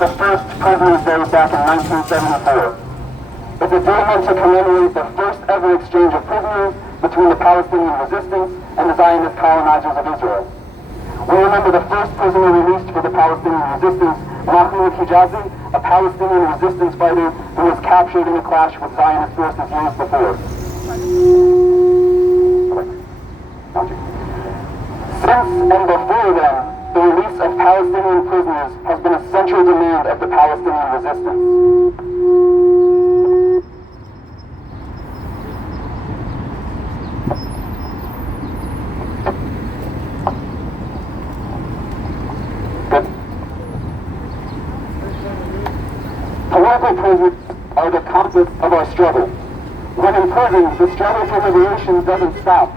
the first Prisoners' Day back in 1974. It's a day meant to commemorate the first ever exchange of prisoners between the Palestinian resistance and the Zionist colonizers of Israel. We remember the first prisoner released for the Palestinian resistance, Mahmoud Hijazi, a Palestinian resistance fighter who was captured in a clash with Zionist forces years before. Since and before then, the release of Palestinian prisoners has been a central demand of the Palestinian resistance. Political prisoners are the compass of our struggle. When in prison, the struggle for liberation doesn't stop.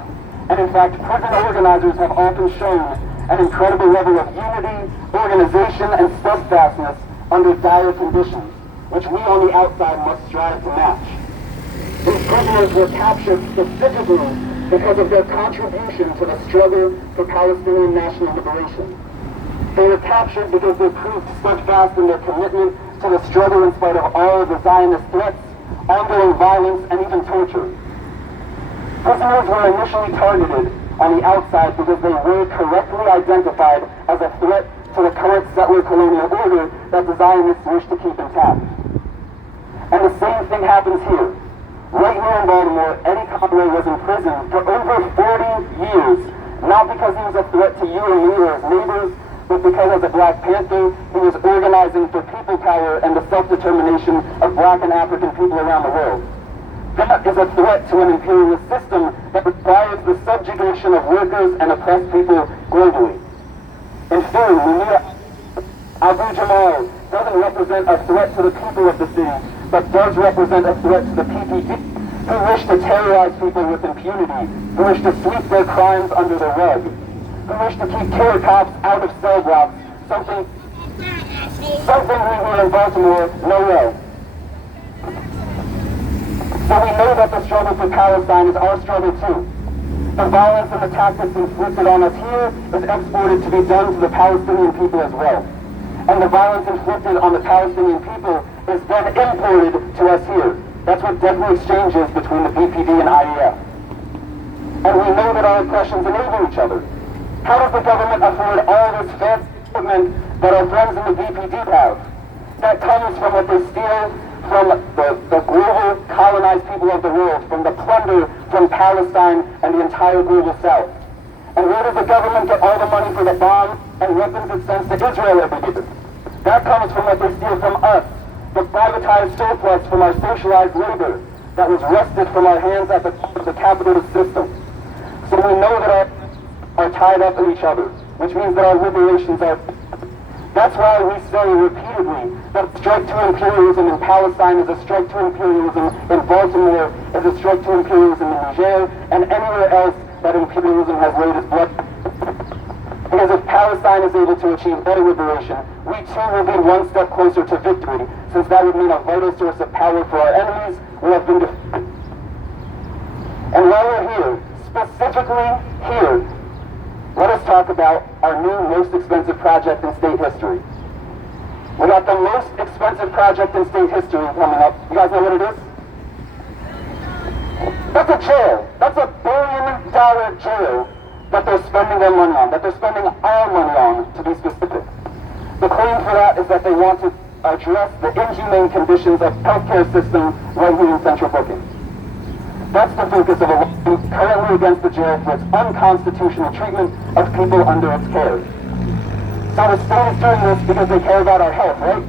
And in fact, prison organizers have often shown an incredible level of unity, organization, and steadfastness under dire conditions, which we on the outside must strive to match. These prisoners were captured specifically because of their contribution to the struggle for Palestinian national liberation. They were captured because they proved steadfast in their commitment to the struggle in spite of all of the Zionist threats, ongoing violence, and even torture. Prisoners were initially targeted on the outside because they were correctly identified as a threat to the current settler colonial order that the Zionists wish to keep intact. And the same thing happens here. Right here in Baltimore, Eddie Conway was in prison for over 40 years, not because he was a threat to you and me or his neighbors, but because as a Black Panther, he was organizing for people power and the self-determination of Black and African people around the world. That is a threat to an imperialist system that requires the subjugation of workers and oppressed people globally. In theory, Abu Jamal doesn't represent a threat to the people of the city, but does represent a threat to the PPD, who wish to terrorize people with impunity, who wish to sweep their crimes under the rug, who wish to keep killer cops out of cell blocks, something we here in Baltimore know well. So we know that the struggle for Palestine is our struggle too. The violence and the tactics inflicted on us here is exported to be done to the Palestinian people as well. And the violence inflicted on the Palestinian people is then imported to us here. That's what deadly exchange is between the BPD and IDF. And we know that our oppressions enable each other. How does the government afford all this fancy equipment that our friends in the BPD have? That comes from what they steal from the global colonized people of the world, from the plunder from Palestine and the entire global South. And where does the government get all the money for the bombs and weapons it sends to Israel every year? That comes from what they steal from us, the privatized surplus from our socialized labor that was wrested from our hands at the top of the capitalist system. So we know that our are tied up in each other, which means that our liberations are... That's why we say repeatedly that a strike to imperialism in Palestine is a strike to imperialism in Baltimore, is a strike to imperialism in Niger, and anywhere else that imperialism has laid its blood. Because if Palestine is able to achieve their liberation, we too will be one step closer to victory, since that would mean a vital source of power for our enemies will have been defeated. And while we're here, specifically here, let us talk about our new most expensive project in state history. We got the most expensive project in state history coming up. You guys know what it is? That's a jail. That's $1 billion jail that they're spending their money on, that they're spending our money on, to be specific. The claim for that is that they want to address the inhumane conditions of healthcare system right here in Central Booking. That's the focus of a lawsuit currently against the jail for its unconstitutional treatment of people under its care. So the state is doing this because they care about our health, right?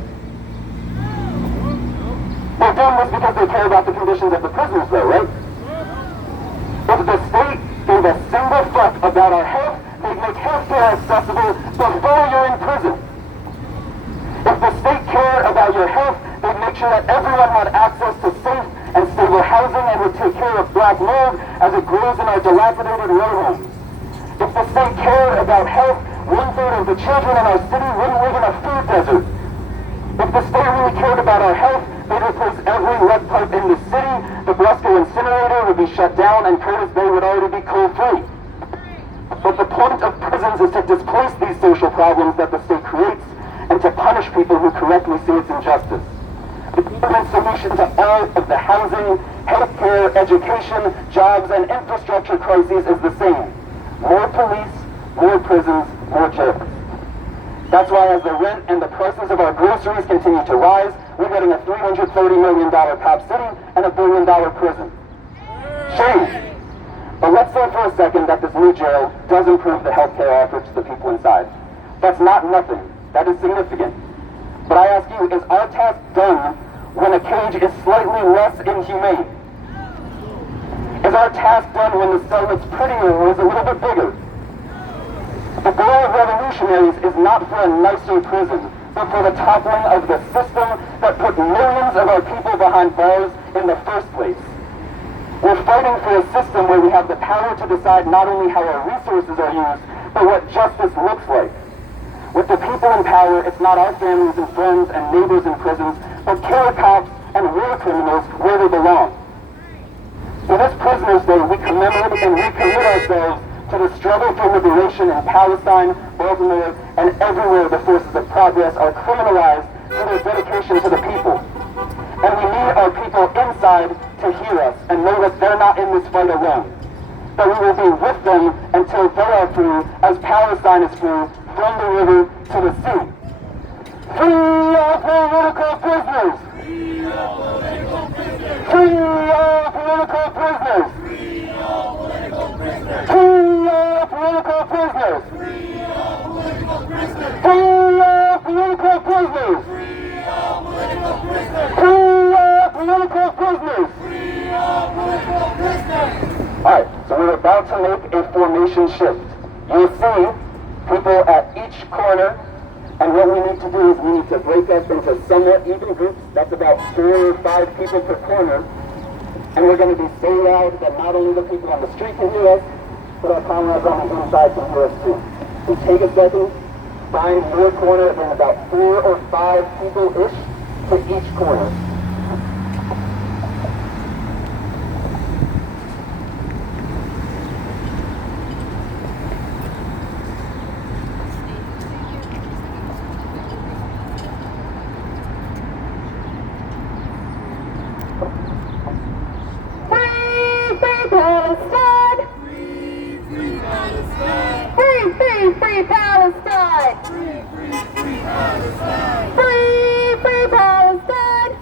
They're doing this because they care about the conditions of the prisoners, though, right? If the state gave a single fuck about our health, they'd make healthcare accessible before you're in prison. If the state cared about your health, they'd make sure that everyone had access to safe and stable housing and would take care of black mold as it grows in our dilapidated row homes. If the state cared about health, 1/3 of the children in our city wouldn't live in a food desert. If the state really cared about our health, they'd replace every lead pipe in the city, the Brusco incinerator would be shut down, and Curtis Bay would already be coal-free. But the point of prisons is to displace these social problems that the state creates and to punish people who correctly see its injustice. The government's solution to all of the housing, healthcare, education, jobs, and infrastructure crises is the same. More police, more prisons, more jails. That's why as the rent and the prices of our groceries continue to rise, we're getting a $330 million cop city and a $1 billion prison. Shame. But let's say for a second that this new jail does improve the healthcare offered to the people inside. That's not nothing. That is significant. But I ask you, is our task done when a cage is slightly less inhumane? Is our task done when the cell that's prettier or is a little bit bigger? The goal of revolutionaries is not for a nicer prison, but for the toppling of the system that put millions of our people behind bars in the first place. We're fighting for a system where we have the power to decide not only how our resources are used, but what justice looks like. With the people in power, it's not our families and friends and neighbors in prisons, but killer cops and war criminals where they belong. For this Prisoners' Day, we commemorate and recommit ourselves to the struggle for liberation in Palestine, Baltimore, and everywhere the forces of progress are criminalized for their dedication to the people. And we need our people inside to hear us and know that they're not in this fight alone. That we will be with them until they are free, as Palestine is free, from the river to the sea. Free all political prisoners! Free all political prisoners! Free all political prisoners! Free all political prisoners! Free all political prisoners! Free all political prisoners! Free all political prisoners! Free all political prisoners! Free all political prisoners! Free all political prisoners! Alright, so we're about to make a formation shift. You'll see people at each corner, and what we need to do is we need to break up into somewhat even groups. That's about 4 or 5 people per corner, and we're going to be so loud that not only the people on the street can hear us, but our comrades on the inside can hear us too. So take a second, find your corner, and about 4 or 5 people-ish to each corner. Free Palestine! Free Palestine! Free Palestine!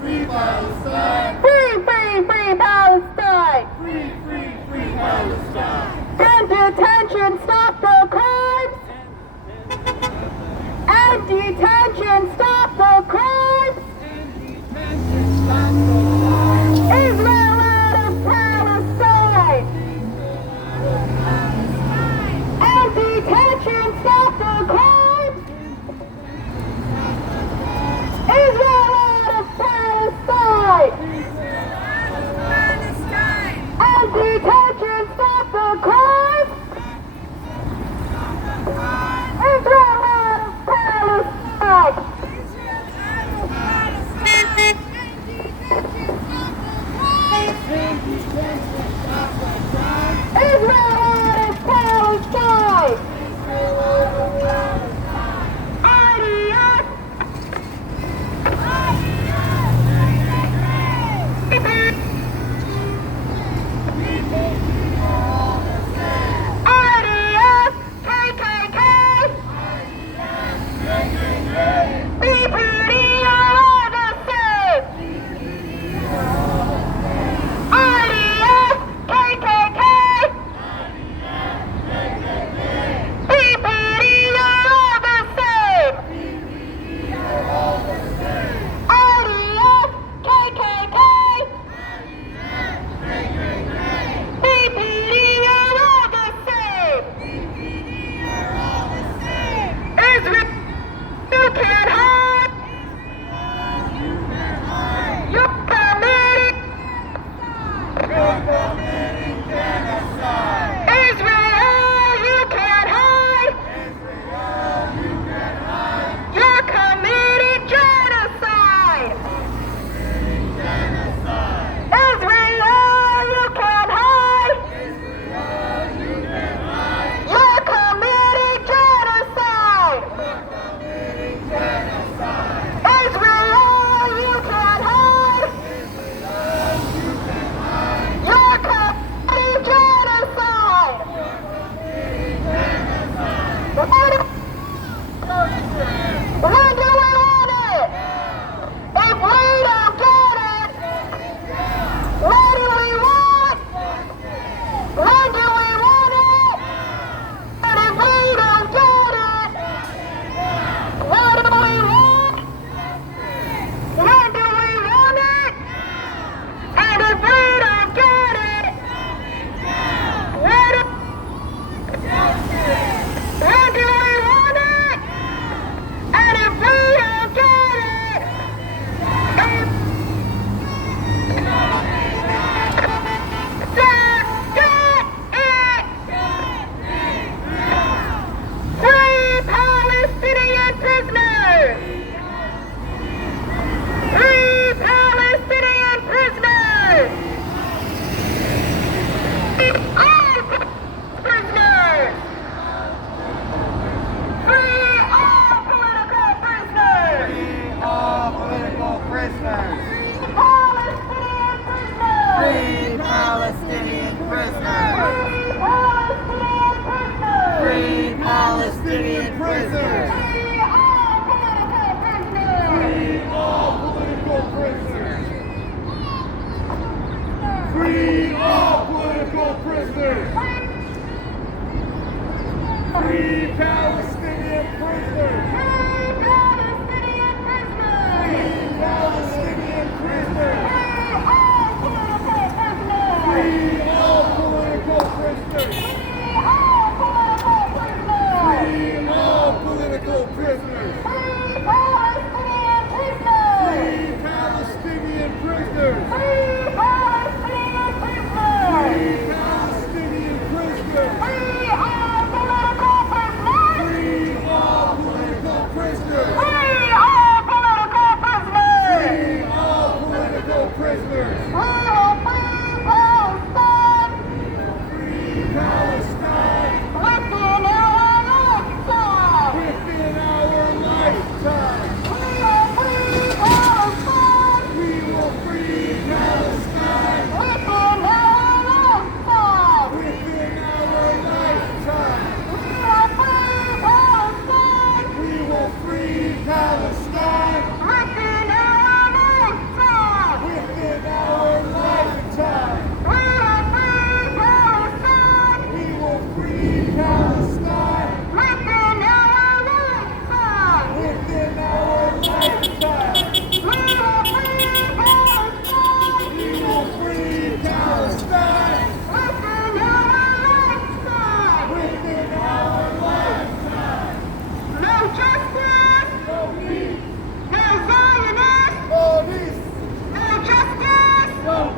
Free Palestine! Free Palestine! Free Palestine! And detention, stop the crimes! And detention, stop the crimes! Israel out of Palestine! And detention, stop the crimes!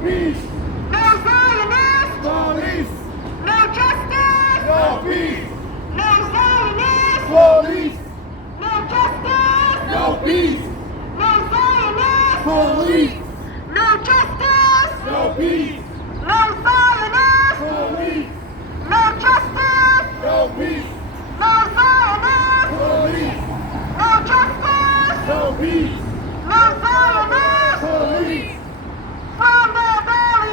peace. No Zionist. Police. No justice. No peace. No Zionist. Police. No justice. No peace. No Zionist. Police. No justice. No peace. No Zionist. Police. No justice. No peace. No Zionist. Police. No justice. No peace. No Zionist. Police. From the very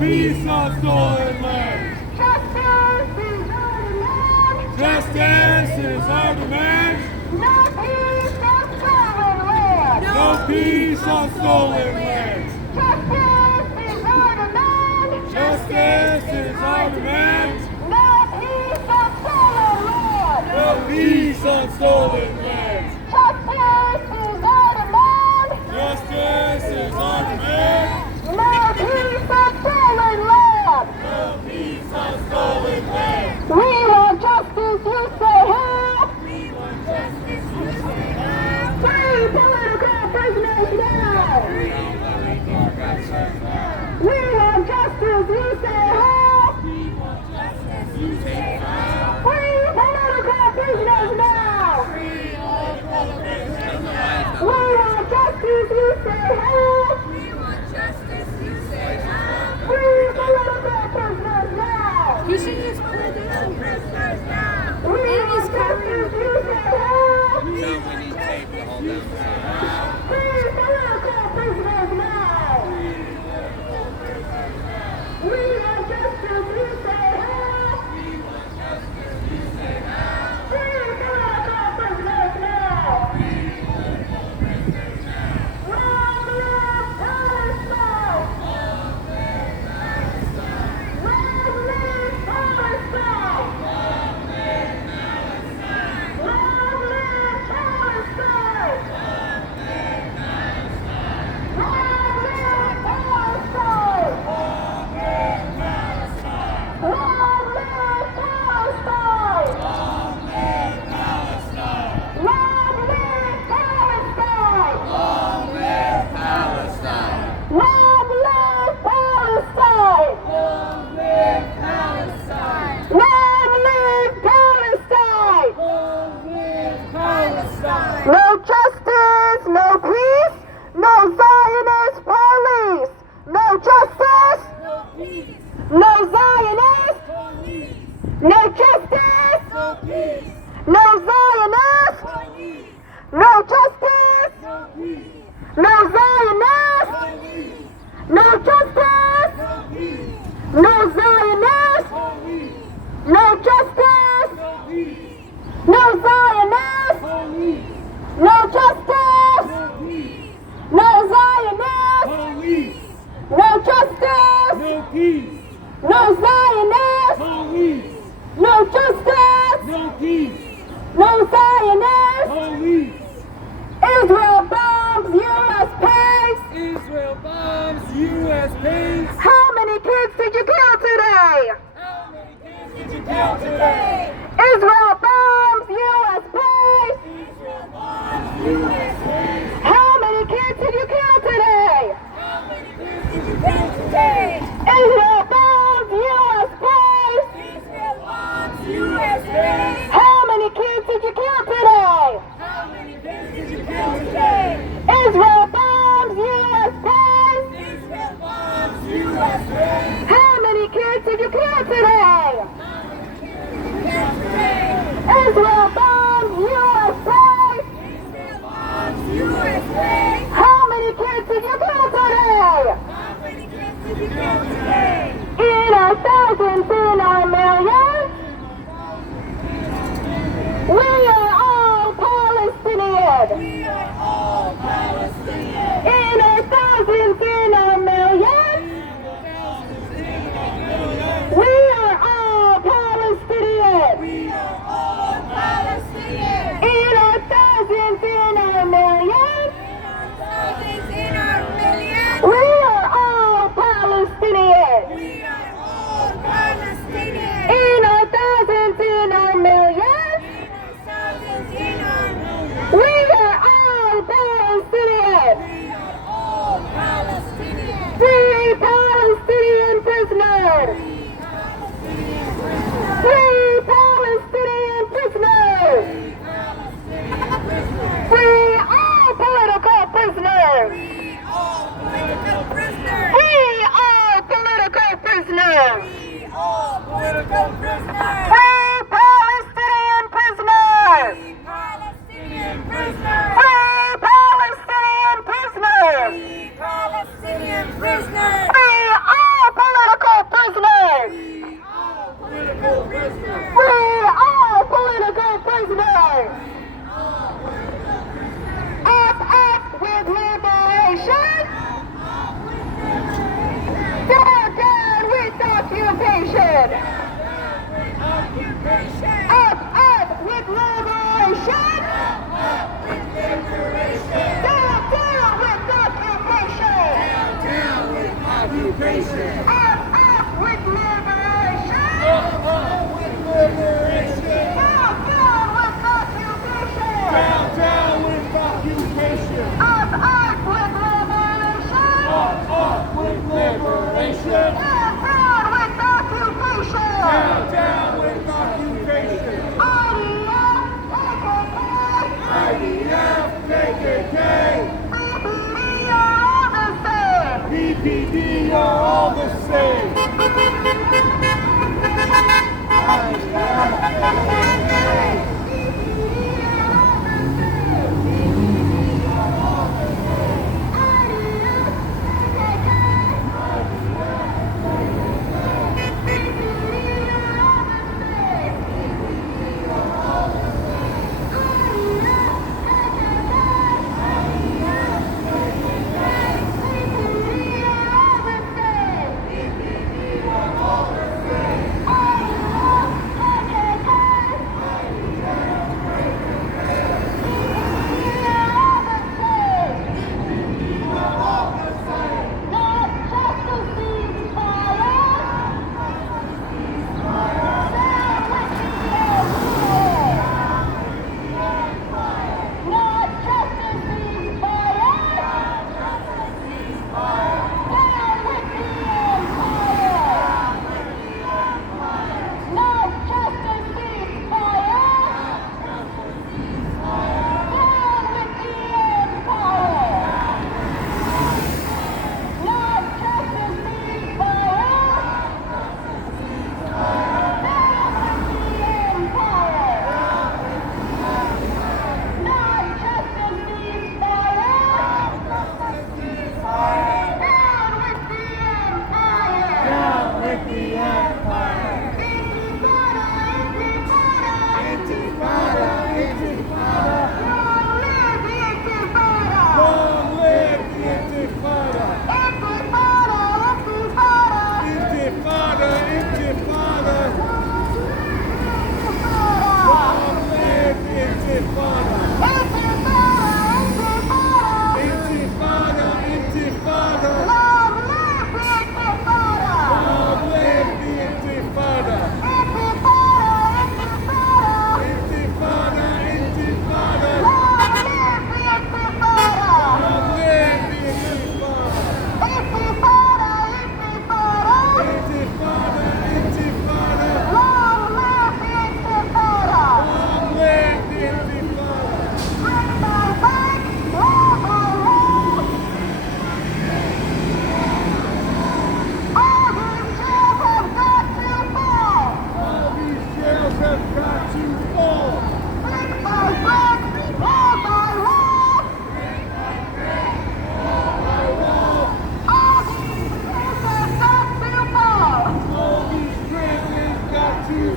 peace on stolen land. Justice is our demand. Justice is our demand. No peace on stolen land. No peace on stolen land. Justice is our demand. Justice is our demand. No peace on stolen land. No peace on stolen land. Justice is our demand. Justice is our demand. No peace on stolen land. No peace on stolen land. We want justice, you say how? We want justice, you say how? Free political prisoners now. Free political prisoners now. We want justice, you say how? We want justice, you say how? Free political prisoners now. Free political prisoners now. We want justice, you say how? We want justice, you say how? Free political prisoners now. He should just put it down. Prisoners now. We want justice, you say how? We want justice, you say how? Free political prisoners now. We want justice, you say how? We want justice, you say how? Free political prisoners now. Long live Palestine! Long live Palestine! Long live Palestine! Long live Palestine! No justice, no peace, no Zionist police. No justice, no Zionist, no justice, no Zionist, no justice, no Zionist, no justice, no Zionist, no justice, no Zionist, no justice, no Zionist, no justice, No peace. no Zionist, Police. no justice, No peace. no Zionist. Police. Israel bombs U.S. base. Israel bombs U.S. base. How many kids did you kill today? How many kids did you kill today? Israel bombs U.S. base. Israel bombs U.S. base. How many kids did you kill today? How many kids did you kill today? Israel bombs U.S. base. Israel bombs U.S. base. How many kids did you kill today? How many kids did you kill today? Israel bombs U.S. base. Israel bombs U.S. base. How many kids did you kill today? Kill today. Israel bombs U.S. base. Israel bombs U.S. base. How many kids did you kill today? How many kids did you kill today? In our thousands, in our millions. We are all Palestinian. We are all Palestinians. In our thousands, in our millions. We are all Palestinian. We are all Palestinians. In our thousands, in our millions. Thousands in our millions. We are all Palestinian. We are all Palestinians. In our thousands, in our millions. Thousands in our millions. We are all Palestinian. We are all Palestinians. Free Palestinian prisoners. Free Palestinian prisoners. Free all political prisoners. All political prisoners. Free all political prisoners. All political prisoners. Free Palestinian prisoners. Palestinian prisoners. Free Palestinian prisoners. Palestinian prisoners. Free all political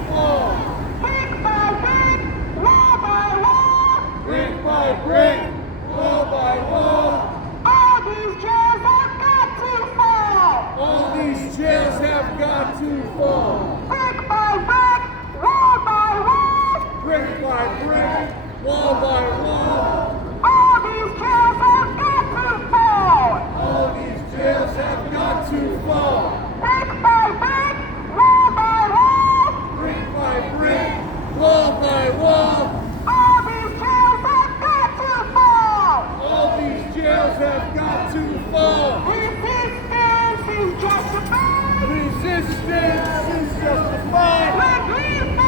fall. Brick by brick, wall by wall. Brick by brick, wall by wall. All these jails have got to fall. All these jails have got to fall. Brick by brick, wall by wall. Brick by brick, wall by wall. All these jails have got to fall. All these jails have got to fall. Brick by brick, wall by wall. Brick by brick, wall by wall. All these jails have got to fall. All these jails have got to fall. Resistance is justified. Resistance is justified. When people are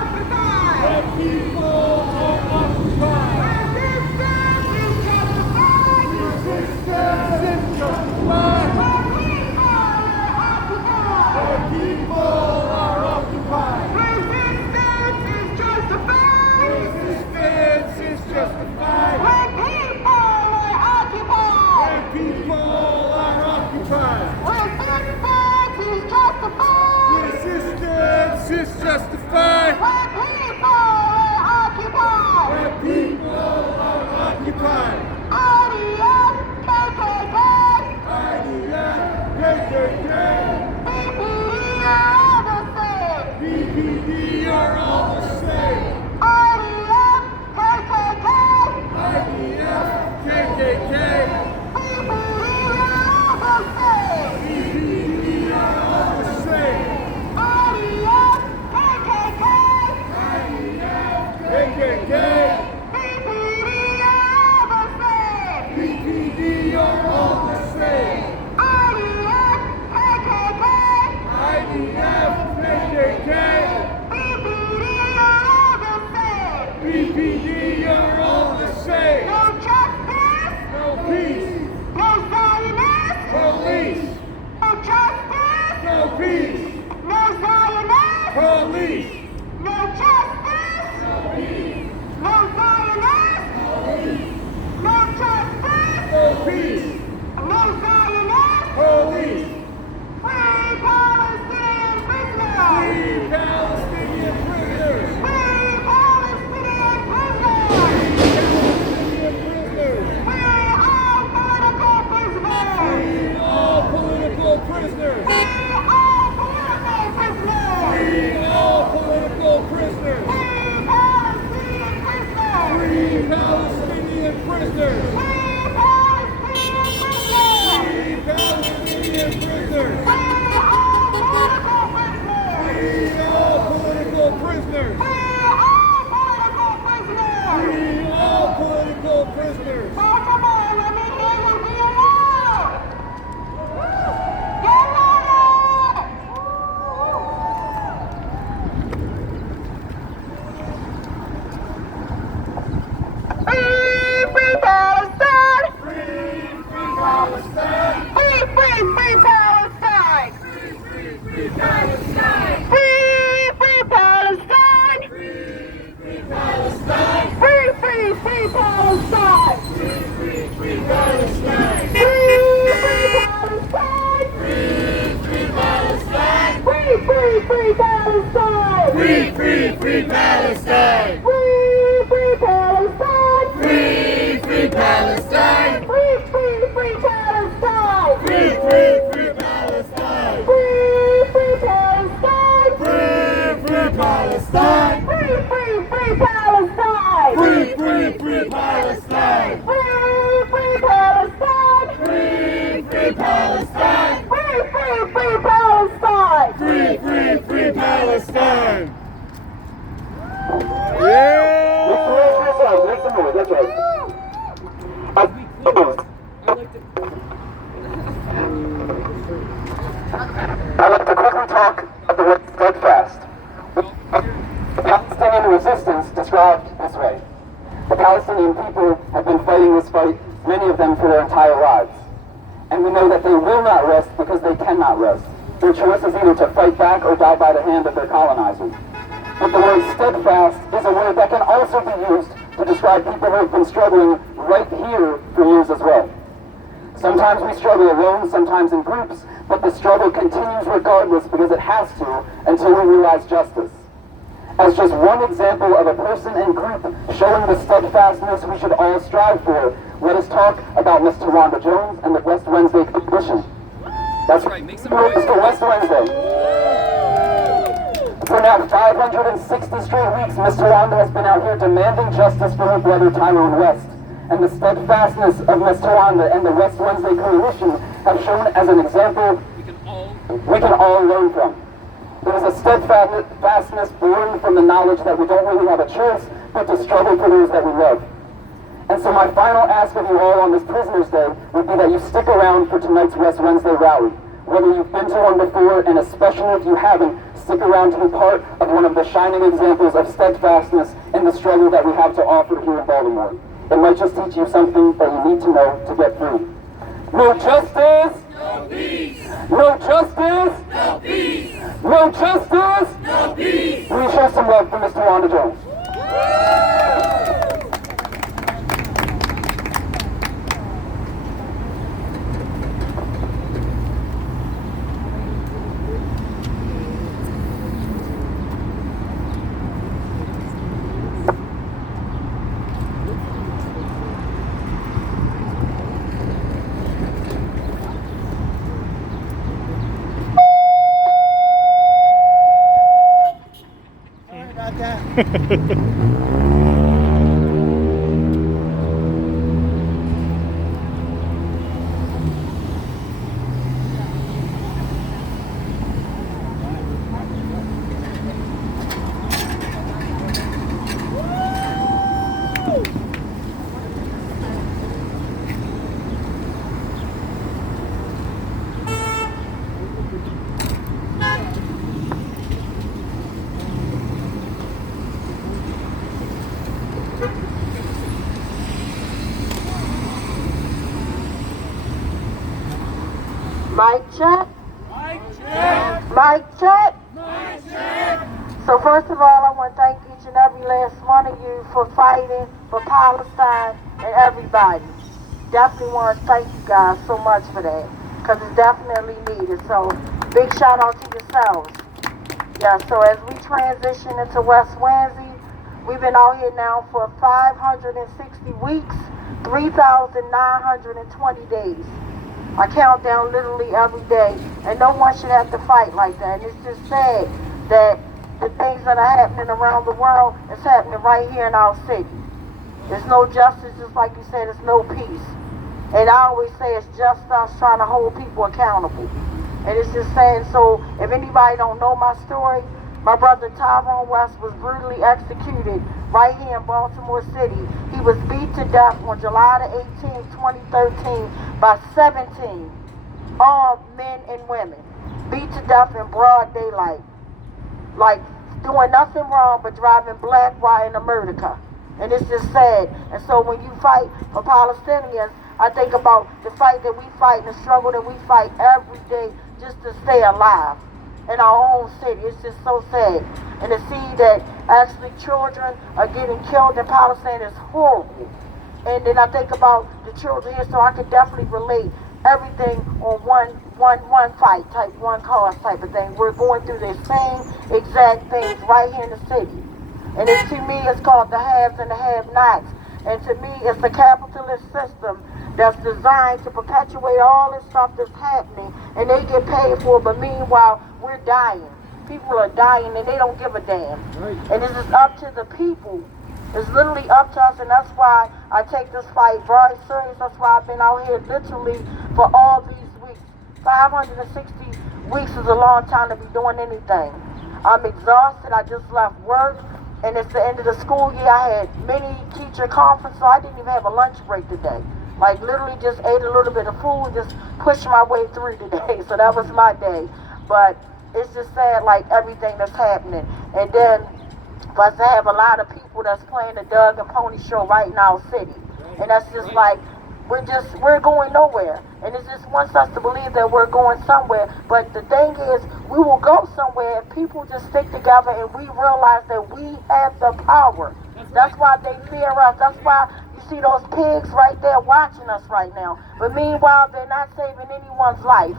occupied. When people are occupied. Resistance is justified. Resistance is justified. When people are occupied. When people are occupied. Resistance is justified. Resistance is justified. When people are occupied. When people are occupied. Resistance is justified. Resistance is justified. When people are occupied. When people are occupied. IDF, KKK, IDF, KKK, BPD are all the same. BPD are all the same. IDF, KKK, IDF, KKK, BPD are all the same. BPD are all the same. IDF, KKK, IDF, KKK, BPD are all the same. BPD are all the same. IDF, KKK, IDF, KKK, BPD are all the same. BPD are all the same. No justice, No peace, no Zionist, police, no justice, no peace, no Zionist, police, no justice, no Zionist, no justice, no peace, no Zionist. police. Free Palestinian prisoners! Free Palestinian prisoners! Free Palestinian prisoners! Palestinian prisoners! Free all political prisoners! Free all political prisoners! Free all political prisoners! Free all political prisoners! Free Palestinian prisoners! Free Palestinian prisoners! Free Palestinian prisoners! Free Palestinian prisoners! Free all political prisoners! Free all political prisoners! Free all political prisoners! Free all political prisoners! Baltimore, let me hear you be loud! Get louder! Free Palestine! Free Palestine! Free Palestine! Free Palestine! Free Palestine! Free Palestine! Free Palestine! Free Palestine! Free Free Palestine! Palestine! Free Palestine! Free Palestine! Free Palestine! Free Palestine! Free Palestine! Free Palestine! Free Palestine! Free Palestine! Free Palestine! Free Palestine! Free Palestine! Free Palestine! Free Palestine! Free Palestine! Make some noise, that's right. I'd like to quickly talk of the word steadfast. The Palestinian resistance described this way. The Palestinian people have been fighting this fight, many of them for their entire lives. And we know that they will not rest because they cannot rest. Their choice is either to fight back or die by the hand of their colonizers. But the word steadfast is a word that can also be used to describe people who have been struggling right here for years as well. Sometimes we struggle alone, sometimes in groups, but the struggle continues regardless because it has to until we realize justice. As just one example of a person and group showing the steadfastness we should all strive for, let us talk about Ms. Tawanda Jones and the West Wednesday Coalition. That's right, make some noise for West Wednesday. For now 560 straight weeks, Ms. Tawanda has been out here demanding justice for her brother Tyrone West. And the steadfastness of Ms. Tawanda and the West Wednesday Coalition have shown as an example we can all learn from. There is a steadfastness born from the knowledge that we don't really have a choice but to struggle for those that we love. And so my final ask of you all on this Prisoner's Day would be that you stick around for tonight's West Wednesday rally. Whether you've been to one before, and especially if you haven't, stick around to be part of one of the shining examples of steadfastness in the struggle that we have to offer here in Baltimore. It might just teach you something that you need to know to get through. No justice! No peace! No justice! No peace! No justice! No peace! We show some love for Ms. Tawanda Jones. Mic check. Mic check! Mic check. Mic check! So first of all, I want to thank each and every last one of you for fighting for Palestine and everybody. Definitely want to thank you guys so much for that, because it's definitely needed. So big shout out to yourselves. Yeah, so as we transition into West Wednesday, we've been out here now for 560 weeks, 3,920 days. I count down literally every day, and no one should have to fight like that. And it's just sad that the things that are happening around the world is happening right here in our city. There's no justice, just like you said, there's no peace. And I always say it's just us trying to hold people accountable. And it's just saying, so if anybody don't know my story, my brother Tyrone West was brutally executed right here in Baltimore City. He was beat to death on July the 18th, 2013 by 17 armed men and women. Beat to death in broad daylight. Like doing nothing wrong but driving black, white, in a murder car. And it's just sad. And so when you fight for Palestinians, I think about the fight that we fight and the struggle that we fight every day just to stay alive in our own city. It's just so sad. And to see that actually children are getting killed in Palestine is horrible. And then I think about the children here, so I could definitely relate everything on one fight type, one cause type of thing. We're going through the same exact things right here in the city. And it, to me, it's called the haves and the have-nots. And to me, it's a capitalist system that's designed to perpetuate all this stuff that's happening, and they get paid for it, but meanwhile, we're dying. People are dying, and they don't give a damn. Right. And this is up to the people. It's literally up to us, and that's why I take this fight very serious. That's why I've been out here literally for all these weeks. 560 weeks is a long time to be doing anything. I'm exhausted. I just left work, and it's the end of the school year. I had many teacher conferences, so I didn't even have a lunch break today. Like literally just ate a little bit of food, just pushed my way through today. So that was my day. But it's just sad, like everything that's happening. And then plus I have a lot of people that's playing the Doug and Pony show right in our city. And that's just like, we're going nowhere. And it just wants us to believe that we're going somewhere. But the thing is, we will go somewhere if people just stick together and we realize that we have the power. That's why they fear us. That's why You see those pigs right there watching us right now. But meanwhile, they're not saving anyone's life.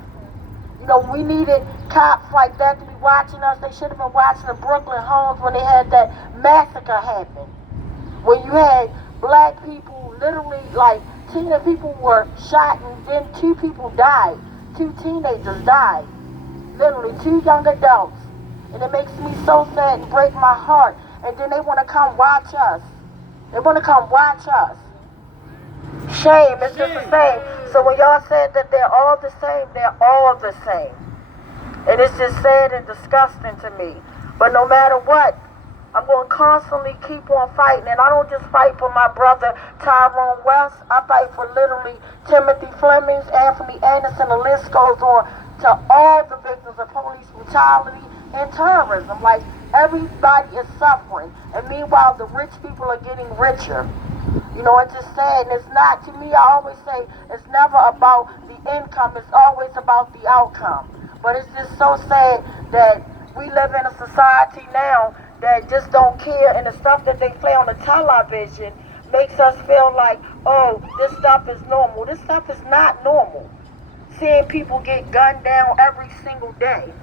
You know, we needed cops like that to be watching us. They should have been watching the Brooklyn homes when they had that massacre happen. When you had black people, literally, like, teenage people were shot and then 2 people died. 2 teenagers died. Literally, 2 young adults. And it makes me so sad and break my heart. And then they want to come watch us. They want to come watch us. Shame, it's just the same. So when y'all said that they're all the same, they're all the same. And it's just sad and disgusting to me. But no matter what, I'm going to constantly keep on fighting. And I don't just fight for my brother Tyrone West. I fight for literally Timothy Flemings, Anthony Anderson, the list goes on, to all the victims of police brutality and terrorism. Like, everybody is suffering. And meanwhile, the rich people are getting richer. You know, it's just sad. And it's not, to me, I always say, it's never about the income. It's always about the outcome. But it's just so sad that we live in a society now that just don't care, and the stuff that they play on the television makes us feel like, oh, this stuff is normal. This stuff is not normal. Seeing people get gunned down every single day.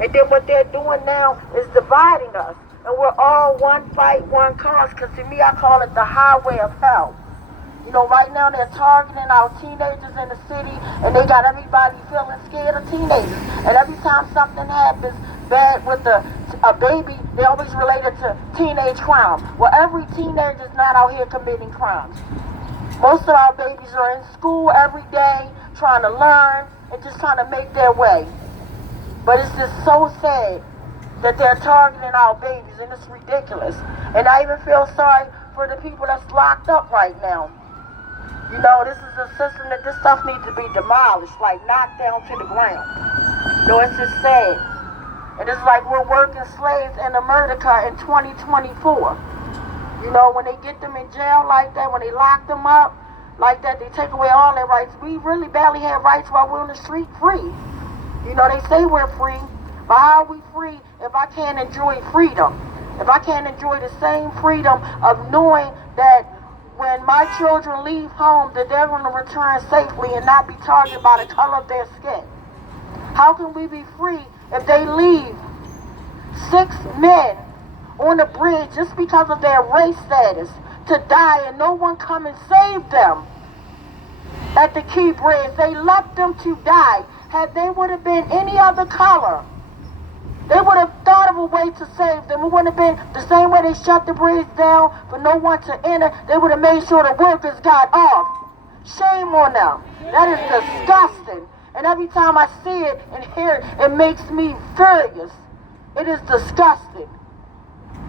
And then what they're doing now is dividing us. And we're all one fight, one cause, because to me I call it the highway of hell. You know, right now they're targeting our teenagers in the city, and they got everybody feeling scared of teenagers. And every time something happens bad with a baby, they always relate it to teenage crime. Well, every teenager is not out here committing crimes. Most of our babies are in school every day, trying to learn and just trying to make their way. But it's just so sad that they're targeting our babies, and it's ridiculous. And I even feel sorry for the people that's locked up right now. You know, this is a system that this stuff needs to be demolished, like knocked down to the ground. You know, it's just sad. And it's like we're working slaves in America in 2024. You know, when they get them in jail like that, when they lock them up like that, they take away all their rights. We really barely have rights while we're on the street free. You know, they say we're free, but how are we free if I can't enjoy freedom? If I can't enjoy the same freedom of knowing that when my children leave home, that they're going to return safely and not be targeted by the color of their skin? How can we be free if they leave 6 men on the bridge just because of their race status to die and no one come and save them at the Key Bridge? They left them to die. Had they would have been any other color, they would have thought of a way to save them. It wouldn't have been the same way they shut the bridge down for no one to enter. They would have made sure the workers got off. Shame on them. That is disgusting. And every time I see it and hear it, it makes me furious. It is disgusting.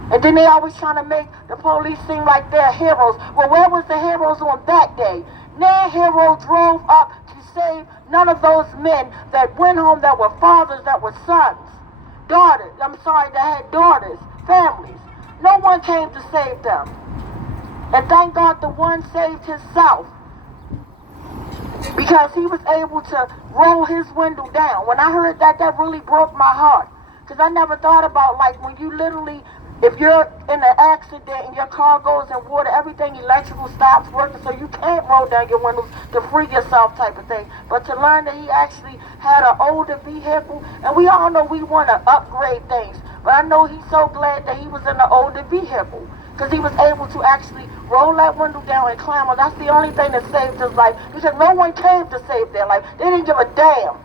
And then they always trying to make the police seem like they're heroes. Well, where was the heroes on that day? Their hero drove up to save none of those men that went home, that were fathers, that were sons, daughters, that had daughters, families. No one came to save them. And thank God the one saved himself, because he was able to roll his window down. When I heard that, that really broke my heart. Because I never thought about, like, when you literally, if you're in an accident and your car goes in water, everything electrical stops working, so you can't roll down your windows to free yourself type of thing. But to learn that he actually had an older vehicle, and we all know we want to upgrade things, but I know he's so glad that he was in an older vehicle, because he was able to actually roll that window down and climb on. That's the only thing that saved his life, because no one came to save their life. They didn't give a damn.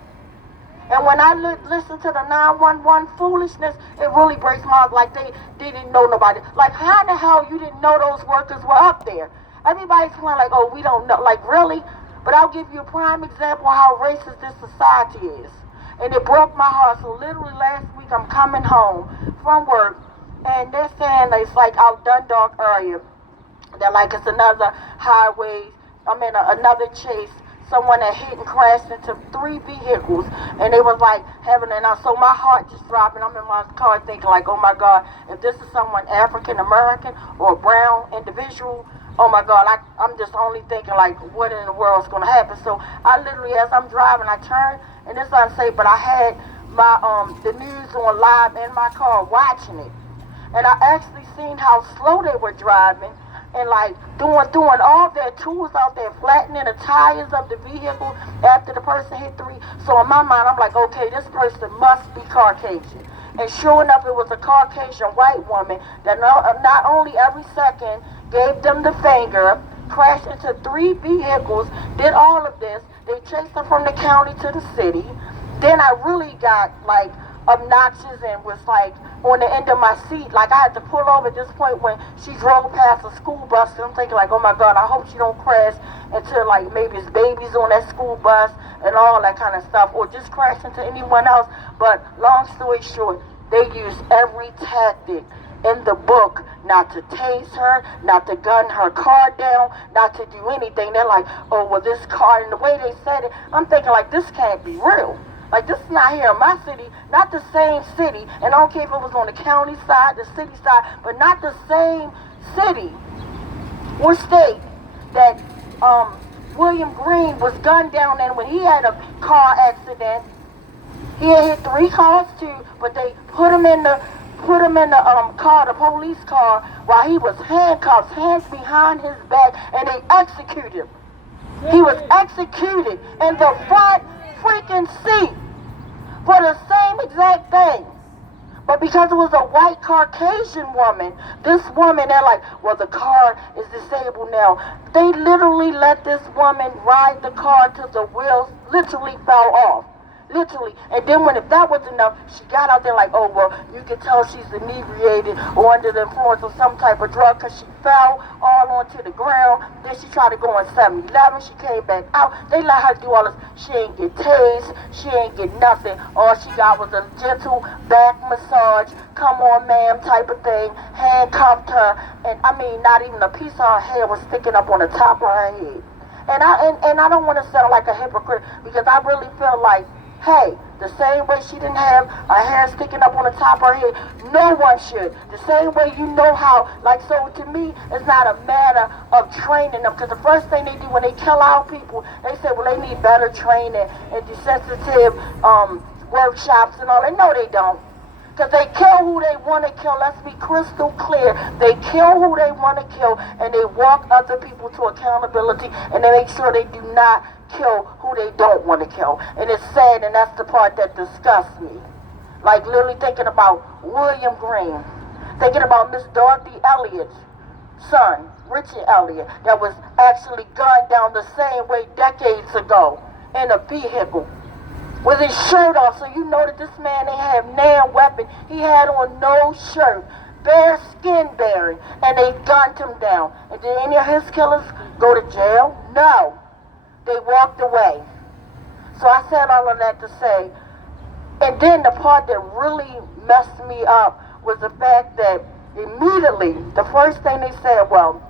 And when I listen to the 911 foolishness, it really breaks my heart. Like they didn't know nobody. Like, how in the hell you didn't know those workers were up there? Everybody's playing like, oh, we don't know. Like, really? But I'll give you a prime example of how racist this society is. And it broke my heart. So literally last week, I'm coming home from work, and they're saying that it's like out Dundalk area. They're like, it's another highway. I'm in another chase. Someone that hit and crashed into 3 vehicles, and they was like having an, so my heart just dropped, and I'm in my car thinking like, oh my God, if this is someone African American or a brown individual, oh my God, I'm just only thinking like, what in the world is going to happen? So I literally, as I'm driving, I turned, and it's unsafe, but I had my the news on live in my car watching it, and I actually seen how slow they were driving. and like doing all their tools out there, flattening the tires of the vehicle after the person hit three. So in my mind, I'm like, okay, this person must be Caucasian. And sure enough, it was a Caucasian white woman that not only every second gave them the finger, crashed into 3 vehicles, did all of this. They chased her from the county to the city. Then I really got like obnoxious and was like on the end of my seat. Like I had to pull over at this point when she drove past a school bus. And I'm thinking like, oh my God, I hope she don't crash into like maybe it's babies on that school bus and all that kind of stuff, or just crash into anyone else. But long story short, they used every tactic in the book not to tase her, not to gun her car down, not to do anything. They're like, oh, well, this car, and the way they said it, I'm thinking like, this can't be real. Like, this is not here in my city, not the same city, and I don't care if it was on the county side, the city side, but not the same city or state that William Green was gunned down in when he had a car accident. He had hit 3 cars too, but they put him in the car, the police car, while he was handcuffed, hands behind his back, and they executed him. He was executed in the front freaking seat for the same exact thing. But because it was a white Caucasian woman, this woman, they're like, well, the car is disabled now. They literally let this woman ride the car till the wheels literally fell off. Literally. And then if that was enough, she got out there like, oh, well, you can tell she's inebriated or under the influence of some type of drug because she fell all onto the ground. Then she tried to go on 7-Eleven. She came back out. They let her do all this. She ain't get tased. She ain't get nothing. All she got was a gentle back massage. Come on, ma'am, type of thing. Handcuffed her. And I mean, not even a piece of her hair was sticking up on the top of her head. And I don't want to sound like a hypocrite because I really feel like, hey, the same way she didn't have her hair sticking up on the top of her head, no one should. The same way you know how, like, so to me, it's not a matter of training them, because the first thing they do when they kill our people, they say, well, they need better training and desensitive workshops and all that. No, they don't. Because they kill who they want to kill. Let's be crystal clear. They kill who they want to kill, and they walk other people to accountability, and they make sure they do not kill who they don't want to kill. And it's sad, and that's the part that disgusts me. Like literally thinking about William Green, thinking about Miss Dorothy Elliott's son, Richard Elliott, that was actually gunned down the same way decades ago in a vehicle with his shirt off. So you know that this man ain't have no weapon. He had on no shirt, bare skin bearing, and they gunned him down. And did any of his killers go to jail? No. They walked away. So I said all of that to say, and then the part that really messed me up was the fact that immediately, the first thing they said, well,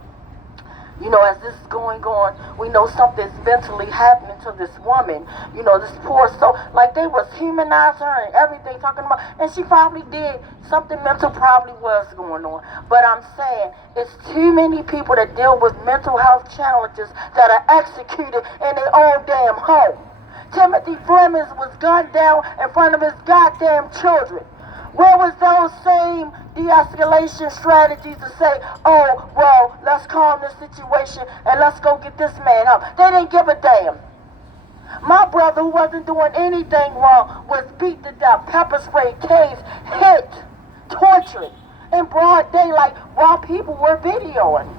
you know, as this is going on, we know something's mentally happening to this woman. You know, this poor soul. Like, they was humanizing her and everything, talking about, and she probably did. Something mental probably was going on. But I'm saying, it's too many people that deal with mental health challenges that are executed in their own damn home. Timothy Flemings was gunned down in front of his goddamn children. Where was those same de-escalation strategies to say, oh, well, let's calm the situation and let's go get this man out? They didn't give a damn. My brother, who wasn't doing anything wrong, was beat to death, pepper spray, tased, hit, tortured in broad daylight while people were videoing.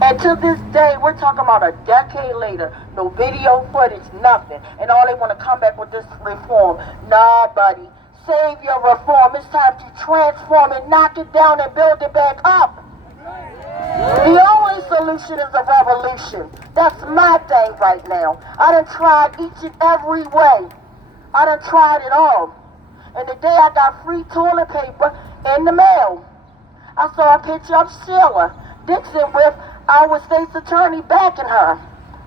And to this day, we're talking about a decade later, no video footage, nothing. And all they want to come back with this reform. Nah, buddy. Save your reform. It's time to transform it, knock it down, and build it back up. The only solution is a revolution. That's my thing right now. I done tried each and every way. I done tried it all. And today I got free toilet paper in the mail. I saw a picture of Sheila Dixon with our state's attorney backing her.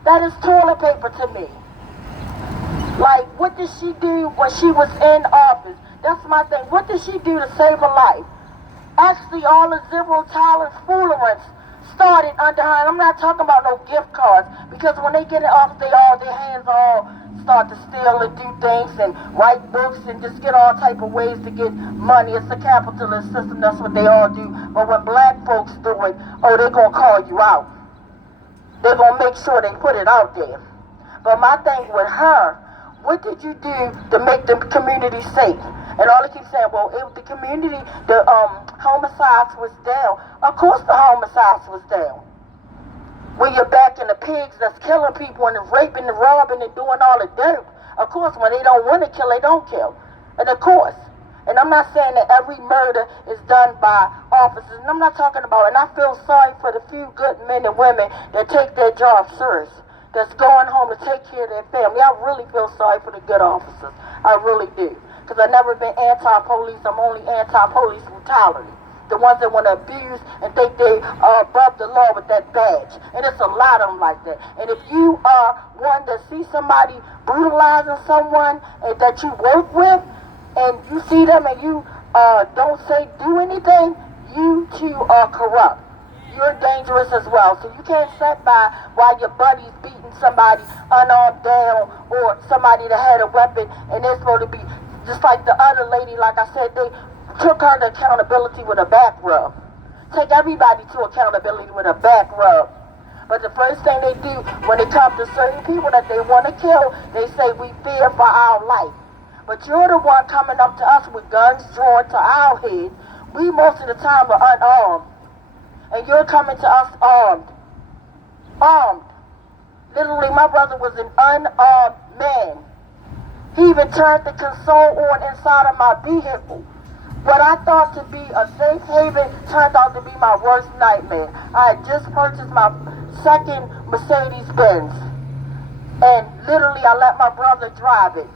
That is toilet paper to me. Like, what did she do when she was in office? That's my thing. What did she do to save her life? Actually, all the zero tolerance foolerance started under her. And I'm not talking about no gift cards, because when they get it off, their hands are all start to steal and do things and write books and just get all type of ways to get money. It's a capitalist system, that's what they all do. But when black folks do it, oh, they're going to call you out. They're going to make sure they put it out there. But my thing with her, what did you do to make the community safe? And all they keep saying, well, if the community, the homicides was down. Of course the homicides was down. When you're backing the pigs that's killing people and raping and robbing and doing all the dirt. Of course, when they don't want to kill, they don't kill. And of course. And I'm not saying that every murder is done by officers. And I'm not talking about, and I feel sorry for the few good men and women that take their job serious, that's going home to take care of their family. I really feel sorry for the good officers. I really do. Because I've never been anti-police. I'm only anti-police brutality. The ones that want to abuse and think they are above the law with that badge. And it's a lot of them like that. And if you are one that sees somebody brutalizing someone and that you work with, and you see them and you don't say do anything, you too are corrupt. You're dangerous as well. So you can't sit by while your buddy's beating somebody unarmed down or somebody that had a weapon and they're supposed to be just like the other lady, like I said, they took her to accountability with a back rub. Take everybody to accountability with a back rub. But the first thing they do when it comes to certain people that they want to kill, they say we fear for our life. But you're the one coming up to us with guns drawn to our head. We most of the time are unarmed. And you're coming to us armed. Armed. Literally, my brother was an unarmed man. He even turned the console on inside of my vehicle. What I thought to be a safe haven turned out to be my worst nightmare. I had just purchased my second Mercedes-Benz. And literally, I let my brother drive it.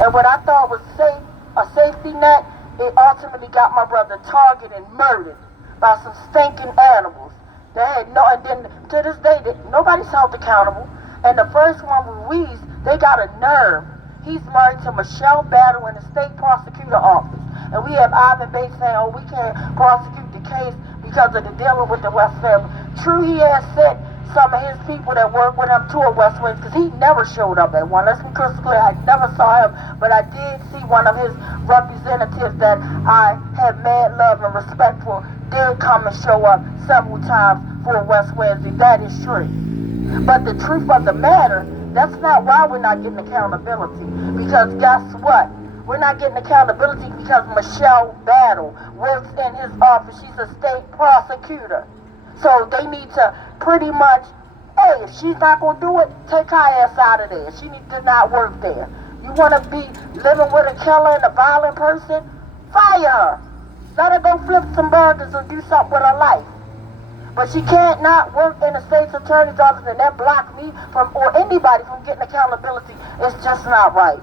And what I thought was safe, a safety net, it ultimately got my brother targeted and murdered by some stinking animals. They had no, and then to this day, nobody's held accountable. And the first one, Ruiz, they got a nerve. He's married to Michelle Battle in the state prosecutor office. And we have Ivan Bates saying, oh, we can't prosecute the case because of the dealing with the West family. True, he has sent some of his people that work with him to a West Wing because he never showed up at one. Let's be crystal clear, I never saw him, but I did see one of his representatives that I have mad love and respect for did come and show up several times for West Wednesday. That is true. But the truth of the matter, that's not why we're not getting accountability. Because guess what? We're not getting accountability because Michelle Battle works in his office. She's a state prosecutor. So they need to pretty much, hey, if she's not going to do it, take her ass out of there. She needs to not work there. You want to be living with a killer and a violent person? Fire her. Let her go flip some burgers or do something with her life. But she can't not work in the state's attorney's office and that block me from, or anybody from getting accountability. It's just not right.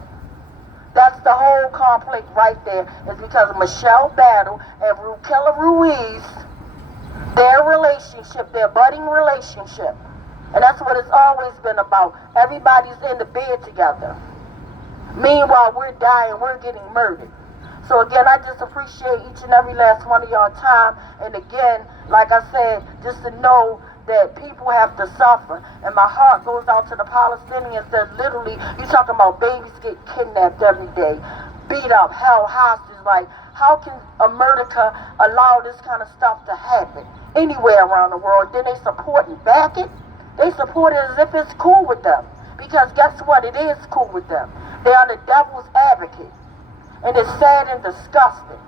That's the whole conflict right there. It's because of Michelle Battle and Killer Ruiz, their relationship, their budding relationship. And that's what it's always been about. Everybody's in the bed together. Meanwhile, we're dying, we're getting murdered. So again, I just appreciate each and every last one of y'all time. And again, like I said, just to know that people have to suffer. And my heart goes out to the Palestinians that literally, you talking about babies get kidnapped every day, beat up, held hostage. Like, how can America allow this kind of stuff to happen anywhere around the world? Then they support and back it. They support it as if it's cool with them. Because guess what? It is cool with them. They are the devil's advocate. And it's sad and disgusting.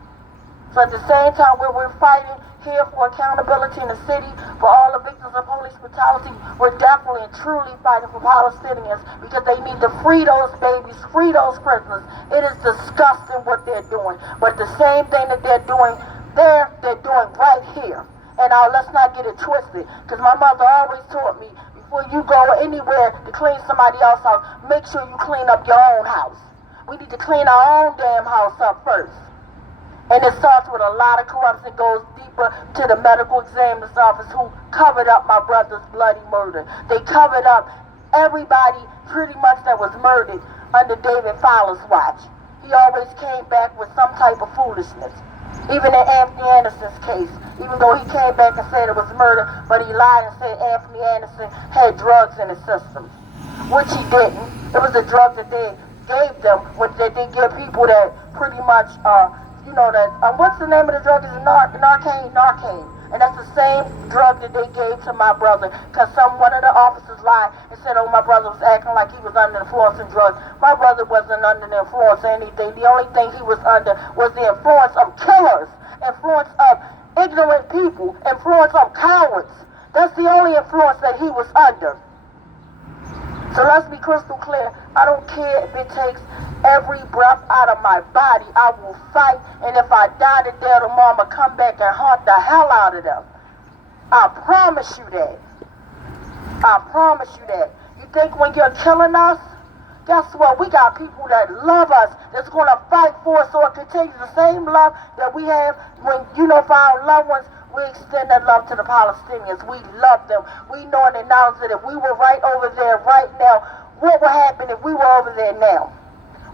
So at the same time, where we're fighting here for accountability in the city, for all the victims of police brutality, we're definitely and truly fighting for Palestinians because they need to free those babies, free those prisoners. It is disgusting what they're doing. But the same thing that they're doing there, they're doing right here. And let's not get it twisted, because my mother always taught me, before you go anywhere to clean somebody else's house, make sure you clean up your own house. We need to clean our own damn house up first. And it starts with a lot of corruption, goes deeper to the medical examiner's office who covered up my brother's bloody murder. They covered up everybody pretty much that was murdered under David Fowler's watch. He always came back with some type of foolishness. Even in Anthony Anderson's case, even though he came back and said it was murder, but he lied and said Anthony Anderson had drugs in his system. which he didn't. It was a drug that they gave them, which they did give people that pretty much, you know, that, what's the name of the drug? Is it Narcan? Narcan. And that's the same drug that they gave to my brother, because one of the officers lied and said, oh, my brother was acting like he was under the influence of drugs. My brother wasn't under the influence of anything. The only thing he was under was the influence of killers, influence of ignorant people, influence of cowards. That's the only influence that he was under. So let's be crystal clear. I don't care if it takes every breath out of my body. I will fight, and if I die today or tomorrow, I'm going to come back and haunt the hell out of them. I promise you that. I promise you that. You think when you're killing us, guess what? We got people that love us, that's going to fight for us, so it continues the same love that we have when, you know, for our loved ones. We extend that love to the Palestinians. We love them. We know and acknowledge that if we were right over there right now, what would happen if we were over there now?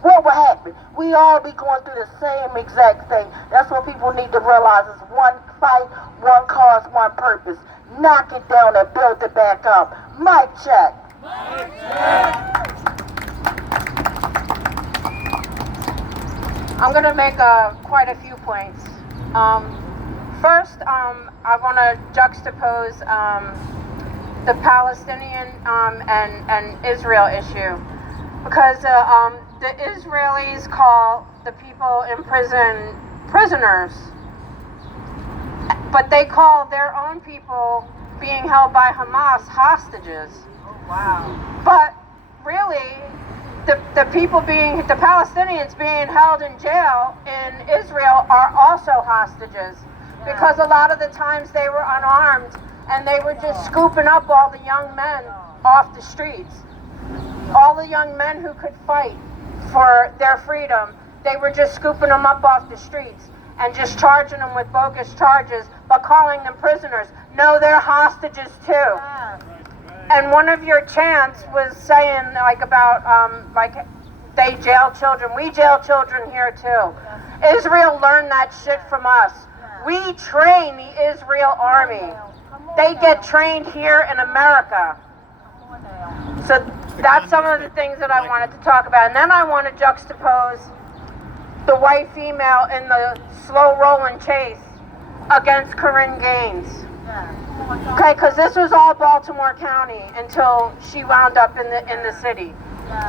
What would happen? We all be going through the same exact thing. That's what people need to realize is one fight, one cause, one purpose. Knock it down and build it back up. Mic check. Mic check. I'm going to make quite a few points. First, I want to juxtapose the Palestinian and Israel issue, because the Israelis call the people in prison prisoners, but they call their own people being held by Hamas hostages. Oh, wow. But really, the Palestinians being held in jail in Israel are also hostages, because a lot of the times they were unarmed and they were just scooping up all the young men off the streets. All the young men who could fight for their freedom, they were just scooping them up off the streets and just charging them with bogus charges, but calling them prisoners. No, they're hostages too. And one of your chants was saying like about they jail children. We jail children here too. Israel learned that shit from us. We train the Israel army. They get trained here in America. So that's some of the things that I wanted to talk about. And then I want to juxtapose the white female in the slow rolling chase against Corinne Gaines. Okay, because this was all Baltimore County until she wound up in the city.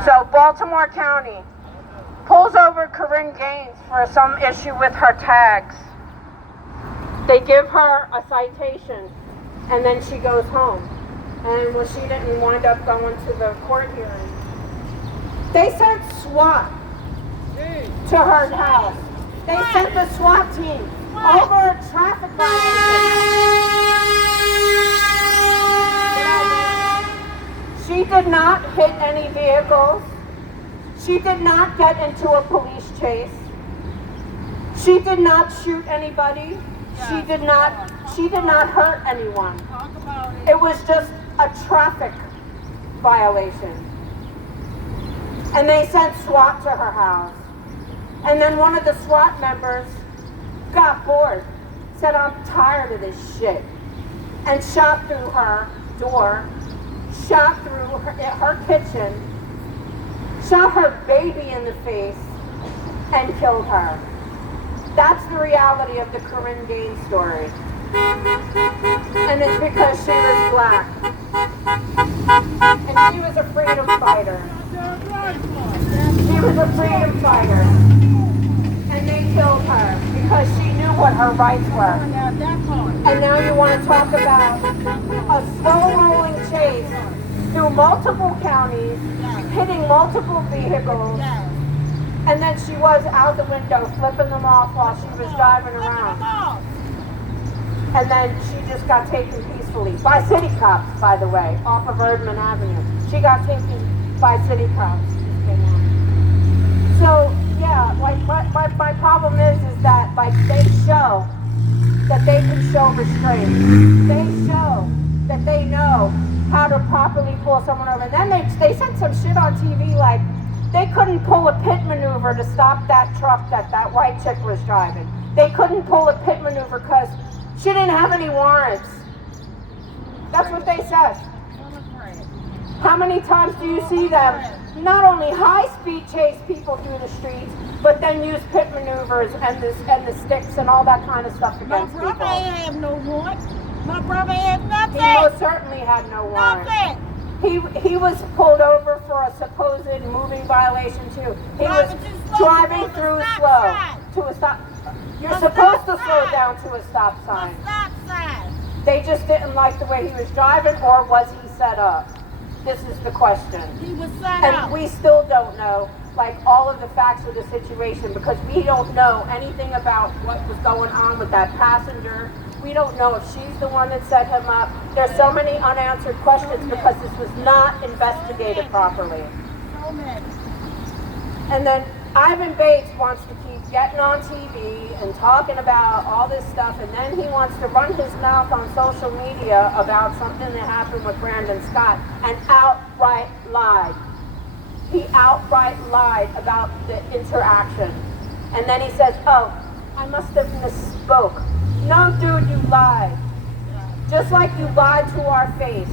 So Baltimore County pulls over Corinne Gaines for some issue with her tags. They give her a citation, and then she goes home. And when she didn't wind up going to the court hearing, they sent SWAT to her house. They sent the SWAT team over a traffic violation. She did not hit any vehicles. She did not get into a police chase. She did not shoot anybody. She did not hurt anyone. It was just a traffic violation. And they sent SWAT to her house. And then one of the SWAT members got bored, said, I'm tired of this shit, and shot through her door, shot through her kitchen, shot her baby in the face, and killed her. That's the reality of the Corinne Gaines story. And it's because she was black. And she was a freedom fighter. She was a freedom fighter. And they killed her because she knew what her rights were. And now you want to talk about a slow-rolling chase through multiple counties, hitting multiple vehicles. And then she was out the window flipping them off while she was driving around. And then she just got taken peacefully by city cops, by the way, off of Erdman Avenue. She got taken by city cops. So yeah, like my problem is that like they show that they can show restraint. They show that they know how to properly pull someone over. And then they said some shit on TV like they couldn't pull a pit maneuver to stop that truck that white chick was driving. They couldn't pull a pit maneuver because she didn't have any warrants. That's what they said. How many times do you see them not only high-speed chase people through the streets, but then use pit maneuvers and the sticks and all that kind of stuff against people? My brother ain't have no warrant. My brother had nothing. He most certainly had no warrant. Nothing. He was pulled over for a supposed moving violation too. He was driving through slow to a stop. You're supposed to slow down to a stop sign. Stop sign. They just didn't like the way he was driving, or was he set up? This is the question. He was set And up. we still don't know, like, all of the facts of the situation, because we don't know anything about what was going on with that passenger. We don't know if she's the one that set him up. There's so many unanswered questions because this was not investigated properly. So many. And then Ivan Bates wants to keep getting on TV and talking about all this stuff, and then he wants to run his mouth on social media about something that happened with Brandon Scott and outright lied. He outright lied about the interaction. And then he says, oh, I must have misspoke. No, dude, you lied. Just like you lied to our face.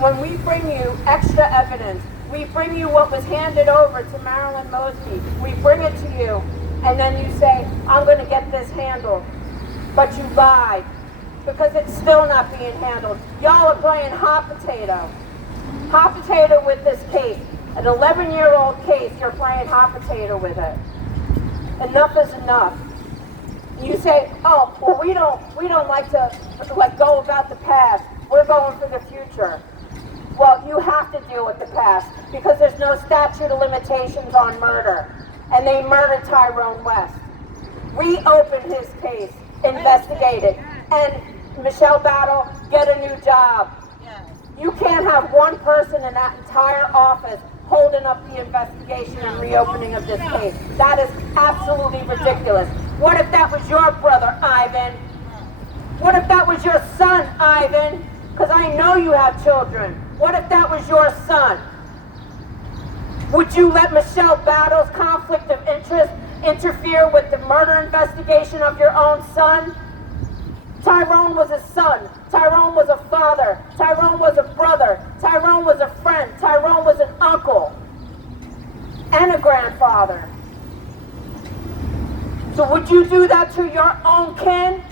When we bring you extra evidence, we bring you what was handed over to Marilyn Mosby. We bring it to you, and then you say, I'm going to get this handled. But you lied, because it's still not being handled. Y'all are playing hot potato. Hot potato with this case. An 11-year-old case, you're playing hot potato with it. Enough is enough. You say, oh, well, we don't like to let go about the past. We're going for the future. Well, you have to deal with the past because there's no statute of limitations on murder. And they murdered Tyrone West. Reopen his case, investigate it, and Michelle Battle, get a new job. You can't have one person in that entire office holding up the investigation and reopening of this case. That is absolutely ridiculous. What if that was your brother, Ivan? What if that was your son, Ivan? Because I know you have children. What if that was your son? Would you let Michelle Battle's conflict of interest interfere with the murder investigation of your own son? Tyrone was a son. Tyrone was a father. Tyrone was a brother. Tyrone was a friend. Tyrone was an uncle and a grandfather. So would you do that to your own kin?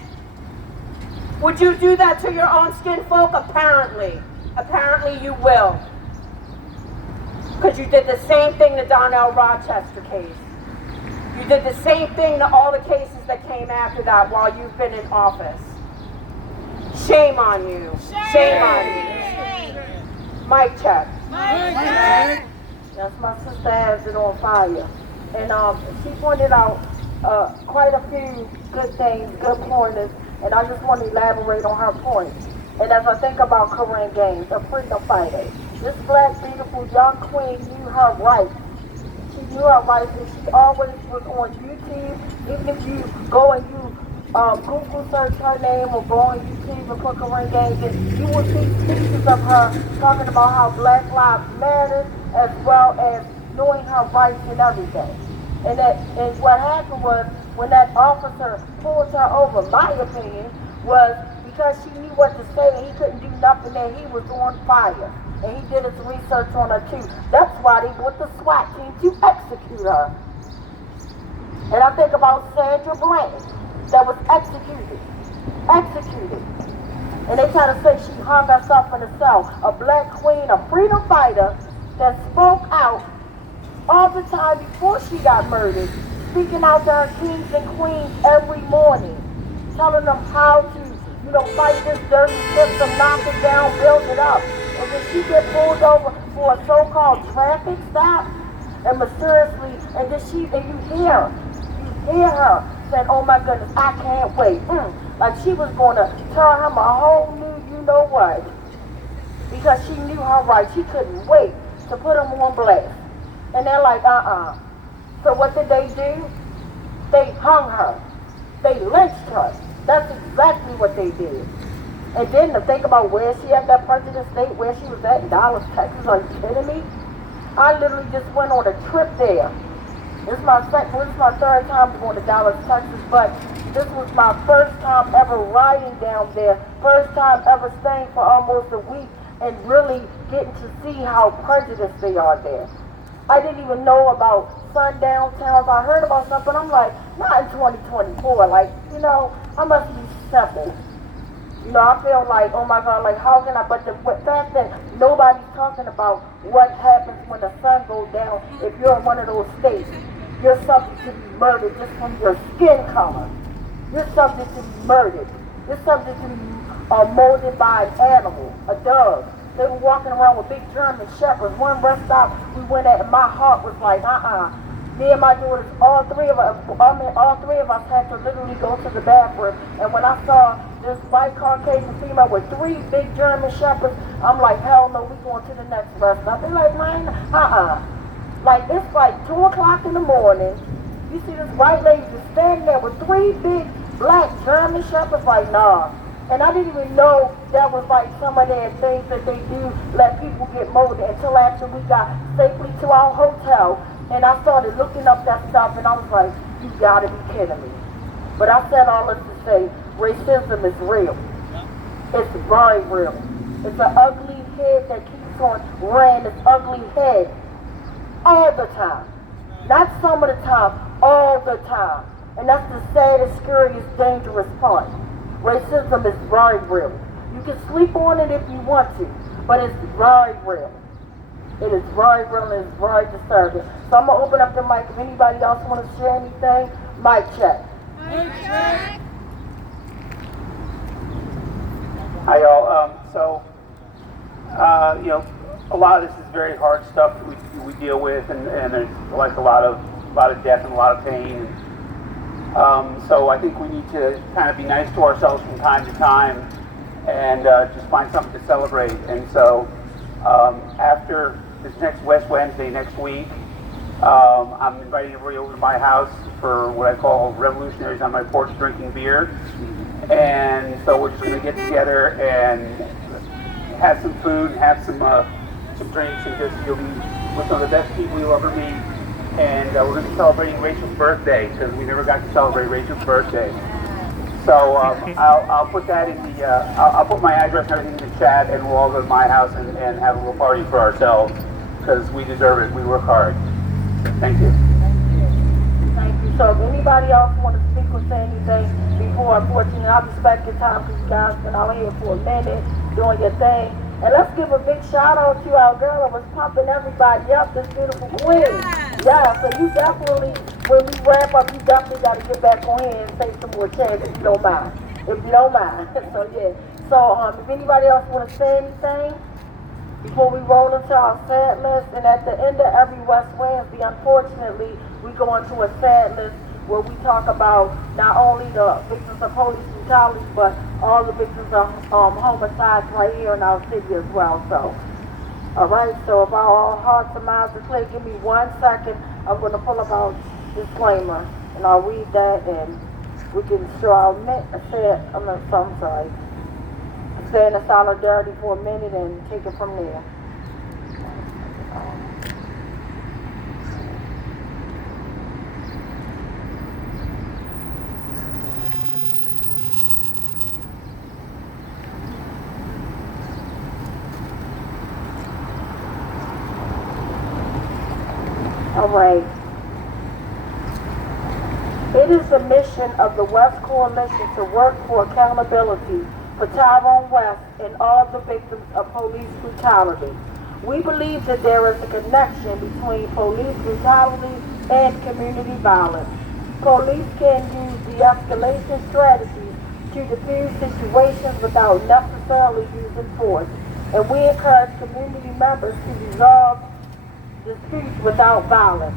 Would you do that to your own skin folk? Apparently. Apparently you will. Because you did the same thing to Donnell Rochester case. You did the same thing to all the cases that came after that while you've been in office. Shame on you. Shame on you. Mic check. Yes, my sister has it on fire. And she pointed out quite a few good things, good pointers, and I just want to elaborate on her points. And as I think about Corinne Gaines, a freedom fighter, this black, beautiful young queen knew her rights. She knew her rights, and she always was on YouTube. Even if you go and you Google search her name or go on YouTube and put Corinne Gaines in, you will see pictures of her talking about how Black Lives Matter, as well as knowing her rights and everything. And what happened was, when that officer pulled her over, my opinion, was because she knew what to say and he couldn't do nothing and he was on fire. And he did his research on her too. That's why they put the SWAT team to execute her. And I think about Sandra Bland, that was executed. And they try to say she hung herself in a cell. A black queen, a freedom fighter that spoke out all the time before she got murdered, speaking out to her kings and queens every morning, telling them how to, fight this dirty system, knock it down, build it up. And then she get pulled over for a so-called traffic stop, and mysteriously, and you hear her saying, oh my goodness, I can't wait. Like she was going to tell him a whole new you-know-what. Because she knew her rights. She couldn't wait to put him on blast. And they're like, So what did they do? They hung her. They lynched her. That's exactly what they did. And then to think about where she at, that president state, where she was at in Dallas, Texas, are you kidding me? I literally just went on a trip there. This is my third time going to Dallas, Texas, but this was my first time ever riding down there, first time ever staying for almost a week, and really getting to see how prejudiced they are there. I didn't even know about sundown towns. I heard about something, I'm like, not in 2024. Like, I must be simple. I feel like, oh my God, like how can I, but the fact that nobody's talking about what happens when the sun goes down, if you're in one of those states, you're subject to be murdered just from your skin color. You're subject to be murdered. You're subject to be molded by an animal, a dog. They were walking around with big German shepherds. One rest stop we went at, and my heart was like, Me and my daughters, all three of us had to literally go to the bathroom. And when I saw this white Caucasian female with 3 big German shepherds, I'm like, hell no, we going to the next rest stop. They're like, man, Like, it's like 2 o'clock in the morning. You see this white lady just standing there with 3 big black German shepherds, like, nah. And I didn't even know that was like some of their things that they do, let people get molded, until after we got safely to our hotel. And I started looking up that stuff, and I was like, you gotta be kidding me. But I said all this to say, racism is real. It's very real. It's an ugly head that keeps on rearing its ugly head all the time. Not some of the time, all the time. And that's the saddest, scariest, dangerous part. Racism is very real. You can sleep on it if you want to, but it's very real. It is very real and it's very disturbing. So I'm going to open up the mic. If anybody else want to share anything, mic check. Hi y'all. A lot of this is very hard stuff that we deal with, and there's like a lot of death and a lot of pain. So I think we need to kind of be nice to ourselves from time to time, and just find something to celebrate. And so after this next West Wednesday next week, I'm inviting everybody over to my house for what I call Revolutionaries on My Porch drinking beer. And so we're just going to get together and have some food, have some drinks, and just you'll be with some of the best people you'll ever meet. And we're going to be celebrating Rachel's birthday, because we never got to celebrate Rachel's birthday. So I'll put that in the I'll put my address and everything in the chat, and we'll all go to my house and have a little party for ourselves, because we deserve it. We work hard. Thank you. Thank you. So if anybody else want to speak or say anything before, unfortunately, I respect your time, because you guys been out here for a minute doing your thing. And let's give a big shout out to our girl that was pumping everybody up, this beautiful queen. Yeah, so you definitely, when we wrap up, you definitely got to get back on here and say some more chants if you don't mind. If you don't mind. So yeah. So if anybody else want to say anything before we roll into our sad list, and at the end of every West Wednesday, unfortunately, we go into a sad list where we talk about not only the victims of police brutality, but all the victims of homicides right here in our city as well. So, all right, so if our hearts and minds are clear, give me 1 second. I'm going to pull up our disclaimer, and I'll read that, and we can show our stand in solidarity for a minute and take it from there. All right. It is the mission of the West Coalition to work for accountability for Tyrone West and all the victims of police brutality. We believe that there is a connection between police brutality and community violence. Police can use de-escalation strategies to diffuse situations without necessarily using force, and we encourage community members to resolve disputes without violence.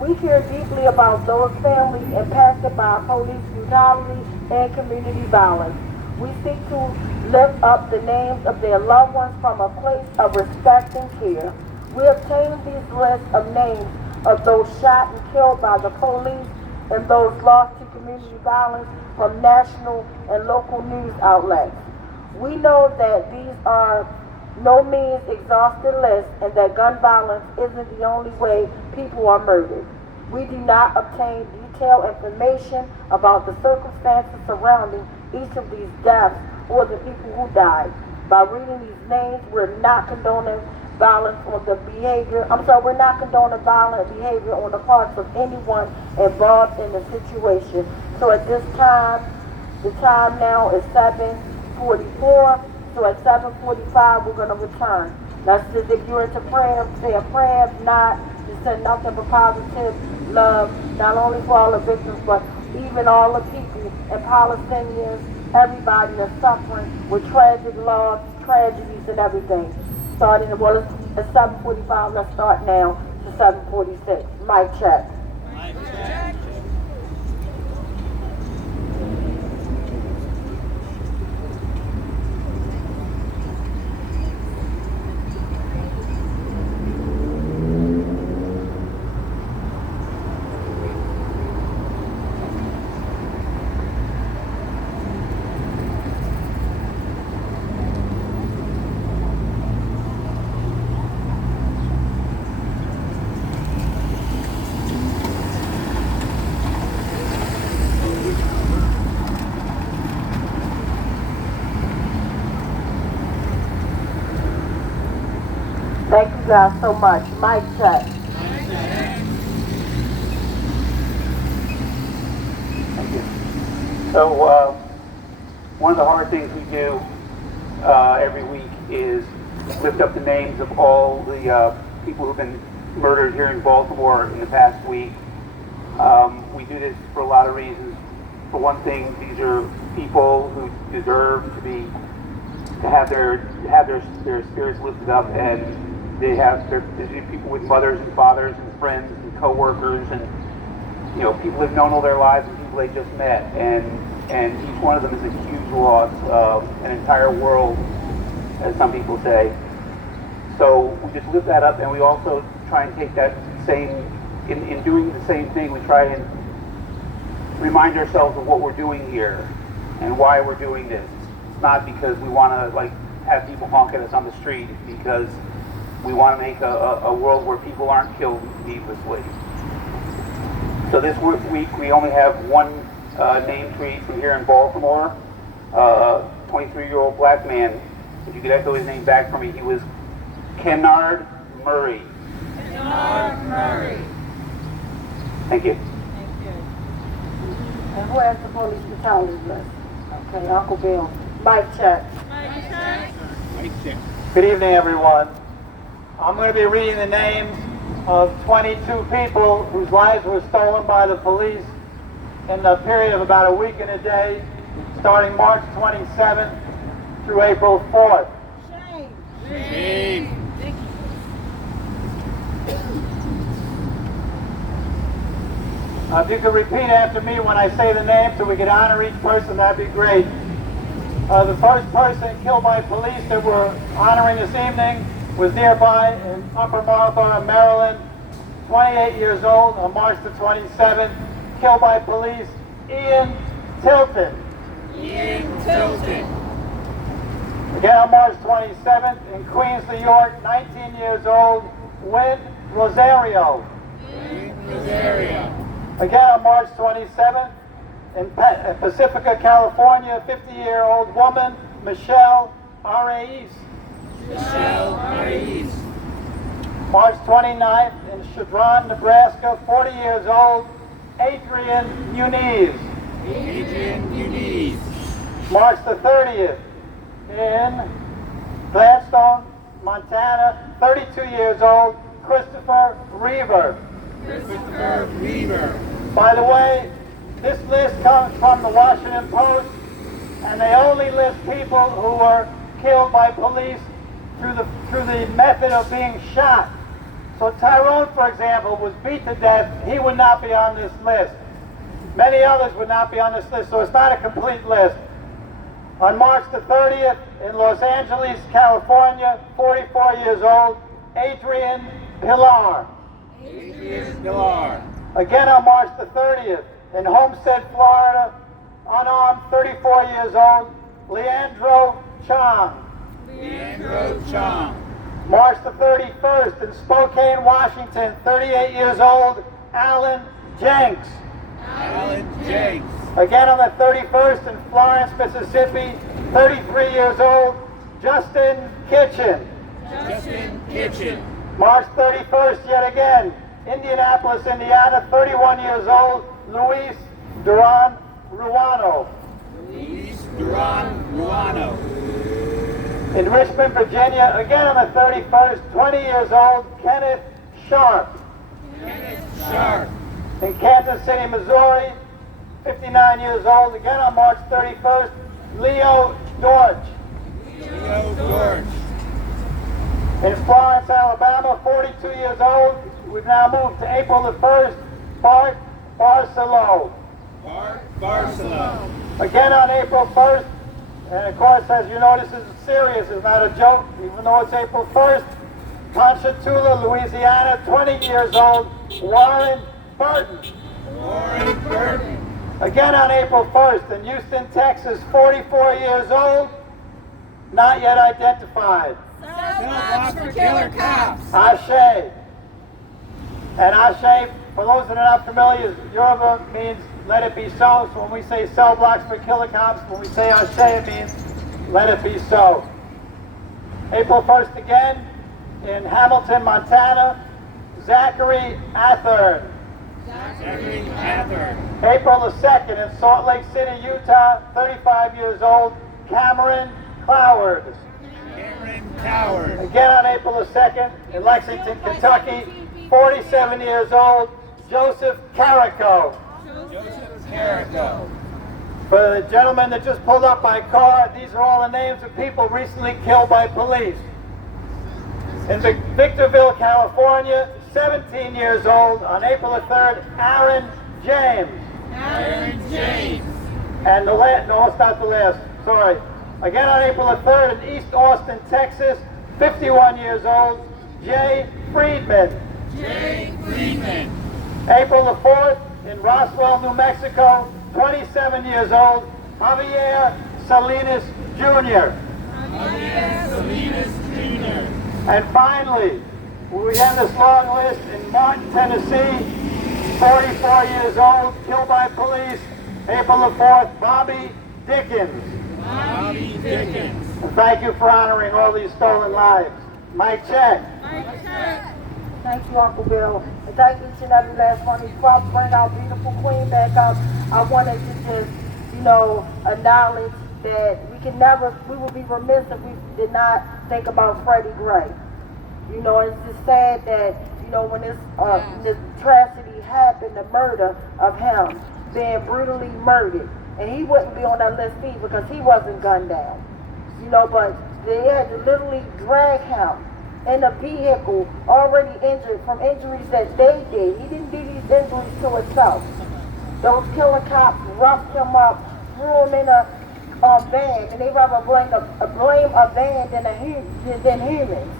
We care deeply about those families impacted by police brutality and community violence. We seek to lift up the names of their loved ones from a place of respect and care. We obtained these lists of names of those shot and killed by the police and those lost to community violence from national and local news outlets. We know that these are no means exhaustive list, and that gun violence isn't the only way people are murdered. We do not obtain detailed information about the circumstances surrounding each of these deaths or the people who died. By reading these names, we're not condoning violence on the behavior. We're not condoning violent behavior on the parts of anyone involved in the situation. So at this time, the time now is 7:44. So at 7:45, we're going to return. Now, if you're into prayer, say a prayer. If not, just send nothing but positive love, not only for all the victims, but even all the people and Palestinians, everybody that's suffering with tragic loss, tragedies, and everything. Starting at 7:45, let's start now to 7:46. Mic check. Mic check. Thank you guys so much. Mic check. Thank you. So one of the hard things we do every week is lift up the names of all the people who've been murdered here in Baltimore in the past week. We do this for a lot of reasons. For one thing, these are people who deserve to have their spirits lifted up, and these are people with mothers and fathers and friends and co-workers and people they've known all their lives and people they just met, and each one of them is a huge loss, an entire world, as some people say. So we just lift that up, and we also try and take that same, in doing the same thing, we try and remind ourselves of what we're doing here and why we're doing this. It's not because we want to have people honk at us on the street. It's because we want to make a world where people aren't killed needlessly. So this week we only have one name to read from here in Baltimore. 23-year-old black man. If you could echo his name back for me, he was Kennard Murray. Kennard Murray. Thank you. And who has the police brutality list? Okay, Uncle Bill. Mic check. Good evening, everyone. I'm going to be reading the names of 22 people whose lives were stolen by the police in the period of about a week and a day, starting March 27th through April 4th. Shame. If you could repeat after me when I say the name so we could honor each person, that'd be great. The first person killed by police that we're honoring this evening was nearby in Upper Marlborough, Maryland, 28 years old, on March the 27th, killed by police, Ian Tilton. Again on March 27th, in Queens, New York, 19 years old, Wynn Rosario. Again on March 27th, in Pacifica, California, 50-year-old woman, Michelle Arais. March 29th, in Chadron, Nebraska, 40 years old, Adrian Muniz. March the 30th, in Gladstone, Montana, 32 years old, Christopher Reaver. By the way, this list comes from the Washington Post, and they only list people who were killed by police through the method of being shot. So Tyrone, for example, was beat to death. He would not be on this list. Many others would not be on this list, so it's not a complete list. On March the 30th, in Los Angeles, California, 44 years old, Adrian Pilar. Again on March the 30th, in Homestead, Florida, unarmed, 34 years old, Leandro Chong. March the 31st, in Spokane, Washington, 38 years old, Alan Jenks. Again on the 31st, in Florence, Mississippi, 33 years old, Justin Kitchen. Justin Kitchen. March 31st, yet again, Indianapolis, Indiana, 31 years old, Luis Duran Ruano. Luis Duran Ruano. In Richmond, Virginia, again on the 31st, 20 years old, Kenneth Sharp. Kenneth Sharp. In Kansas City, Missouri, 59 years old, again on March 31st, Leo Dorch. Leo Dorch. In Florence, Alabama, 42 years old, we've now moved to April the 1st, Bart Barcelo. Bart Barcelo. Again on April 1st, and of course, as you know, this is serious, it's not a joke, even though it's April 1st, Ponchatoula, Louisiana, 20 years old, Warren Burton. Warren Burton. Again on April 1st, in Houston, Texas, 44 years old, not yet identified. Cell blocks for killer cops. Ashe. And Ashe, for those that are not familiar, Yoruba means let it be so. So when we say cell blocks for killer cops, when we say Ashe, it means let it be so. April 1st again, in Hamilton, Montana, Zachary Athern. Zachary Athern. April the 2nd, in Salt Lake City, Utah, 35 years old, Cameron Cloward. Cameron Coward. Again on April the 2nd, in Lexington, Kentucky, 47 years old, Joseph Carrico. Joseph Carrico. For the gentleman that just pulled up by car, these are all the names of people recently killed by police. In Victorville, California, 17 years old, on April the 3rd, Aaron James. Aaron James. And the last, no, it's not the last, sorry. Again on April the 3rd, in East Austin, Texas, 51 years old, Jay Friedman. Jay Freeman. April the 4th, in Roswell, New Mexico, 27 years old, Javier Salinas Jr. Javier Salinas Jr. And finally, we have this long list in Martin, Tennessee, 44 years old, killed by police, April the 4th, Bobby Dickens. Bobby Dickens. And thank you for honoring all these stolen lives. Mike check. Thank you, Uncle Bill. And thank each and every last one of you. Before I bring our beautiful queen back up, I wanted to just, acknowledge that we would be remiss if we did not think about Freddie Gray. It's just sad that, when this tragedy happened, the murder of him being brutally murdered, and he wouldn't be on that list either because he wasn't gunned down. But they had to literally drag him in a vehicle already injured from injuries that they did. He didn't do these injuries to himself. Those killer cops roughed him up, threw him in a van, and they rather blame a van than humans.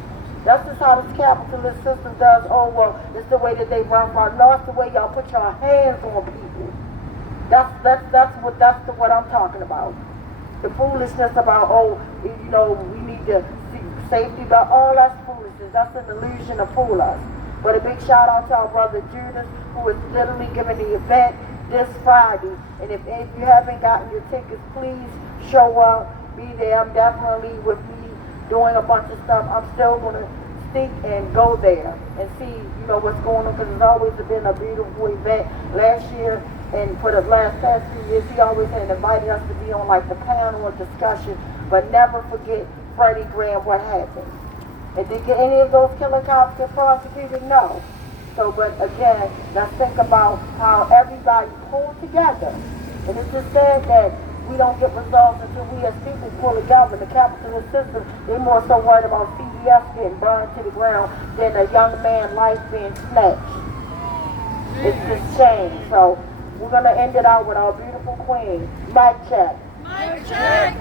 That's just how this capitalist system does. Oh, well, it's the way that they run. No, it's the way y'all put your hands on people. That's what I'm talking about. The foolishness about, we need to seek safety, but all that's foolishness. That's an illusion to fool us. But a big shout out to our brother Judas, who is literally giving the event this Friday. And if you haven't gotten your tickets, please show up, be there. I'm definitely, with me doing a bunch of stuff, I'm still going to stick and go there and see, what's going on, because it's always been a beautiful event. Last year, and for the past few years, he always had invited us to be on like the panel or discussion, but never forget Freddie Gray and what happened. And did any of those killer cops get prosecuted? No. So, but again, let's think about how everybody pulled together. And it's just sad that we don't get results until we as people pull together. The capitalist system, they're more so worried about CBS getting burned to the ground than a young man's life being snatched. It's just shame. So we're going to end it out with our beautiful queen. Mic check. Mic check.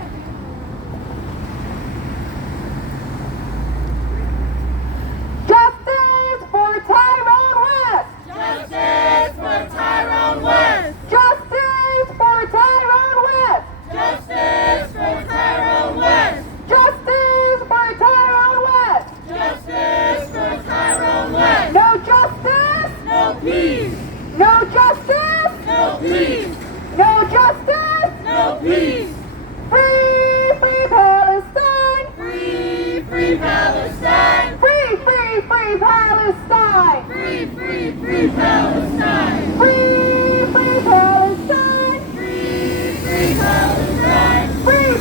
Justice for Tyrone West! Justice for Tyrone West. Justice for Tyrone West! Justice for Tyrone West. Justice for Tyrone West! Justice for Tyrone West. No justice! No peace. No justice! No peace. No justice! No peace. Free, free Palestine! Free Free Palestine! Free, free Palestine! Free Palestine! Free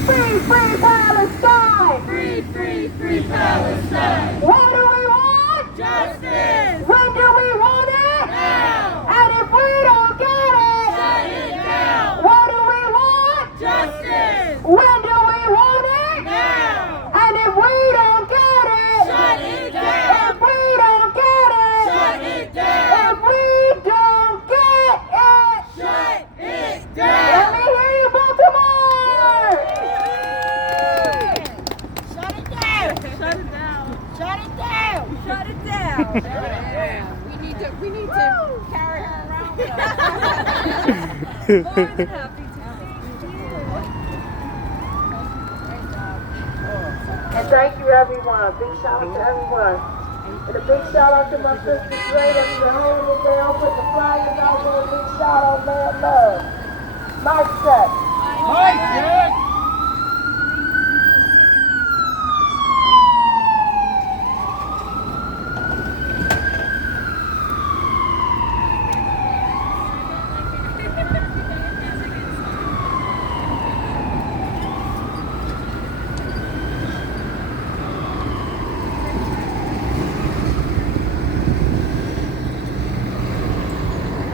Palestine! Free Palestine! What do we want? Justice! When do we want it? Now! And if we don't get it, Shut it down! what do we want? Justice! When do we want it? Now! And if we don't get it, Shut it down! if we don't get it, Shut it down! if we don't get it, Shut it let down! me hear you, Baltimore! Shut it down. Shut it down. Shut it down. Shut it down. We need to carry her around with us. More than happy to. And thank you, everyone. Big shout out to everyone. And a big shout out to my sister Dre that's been holding it down, putting the flyers out there. Big shout out, man, love. Mic check. Mike, check.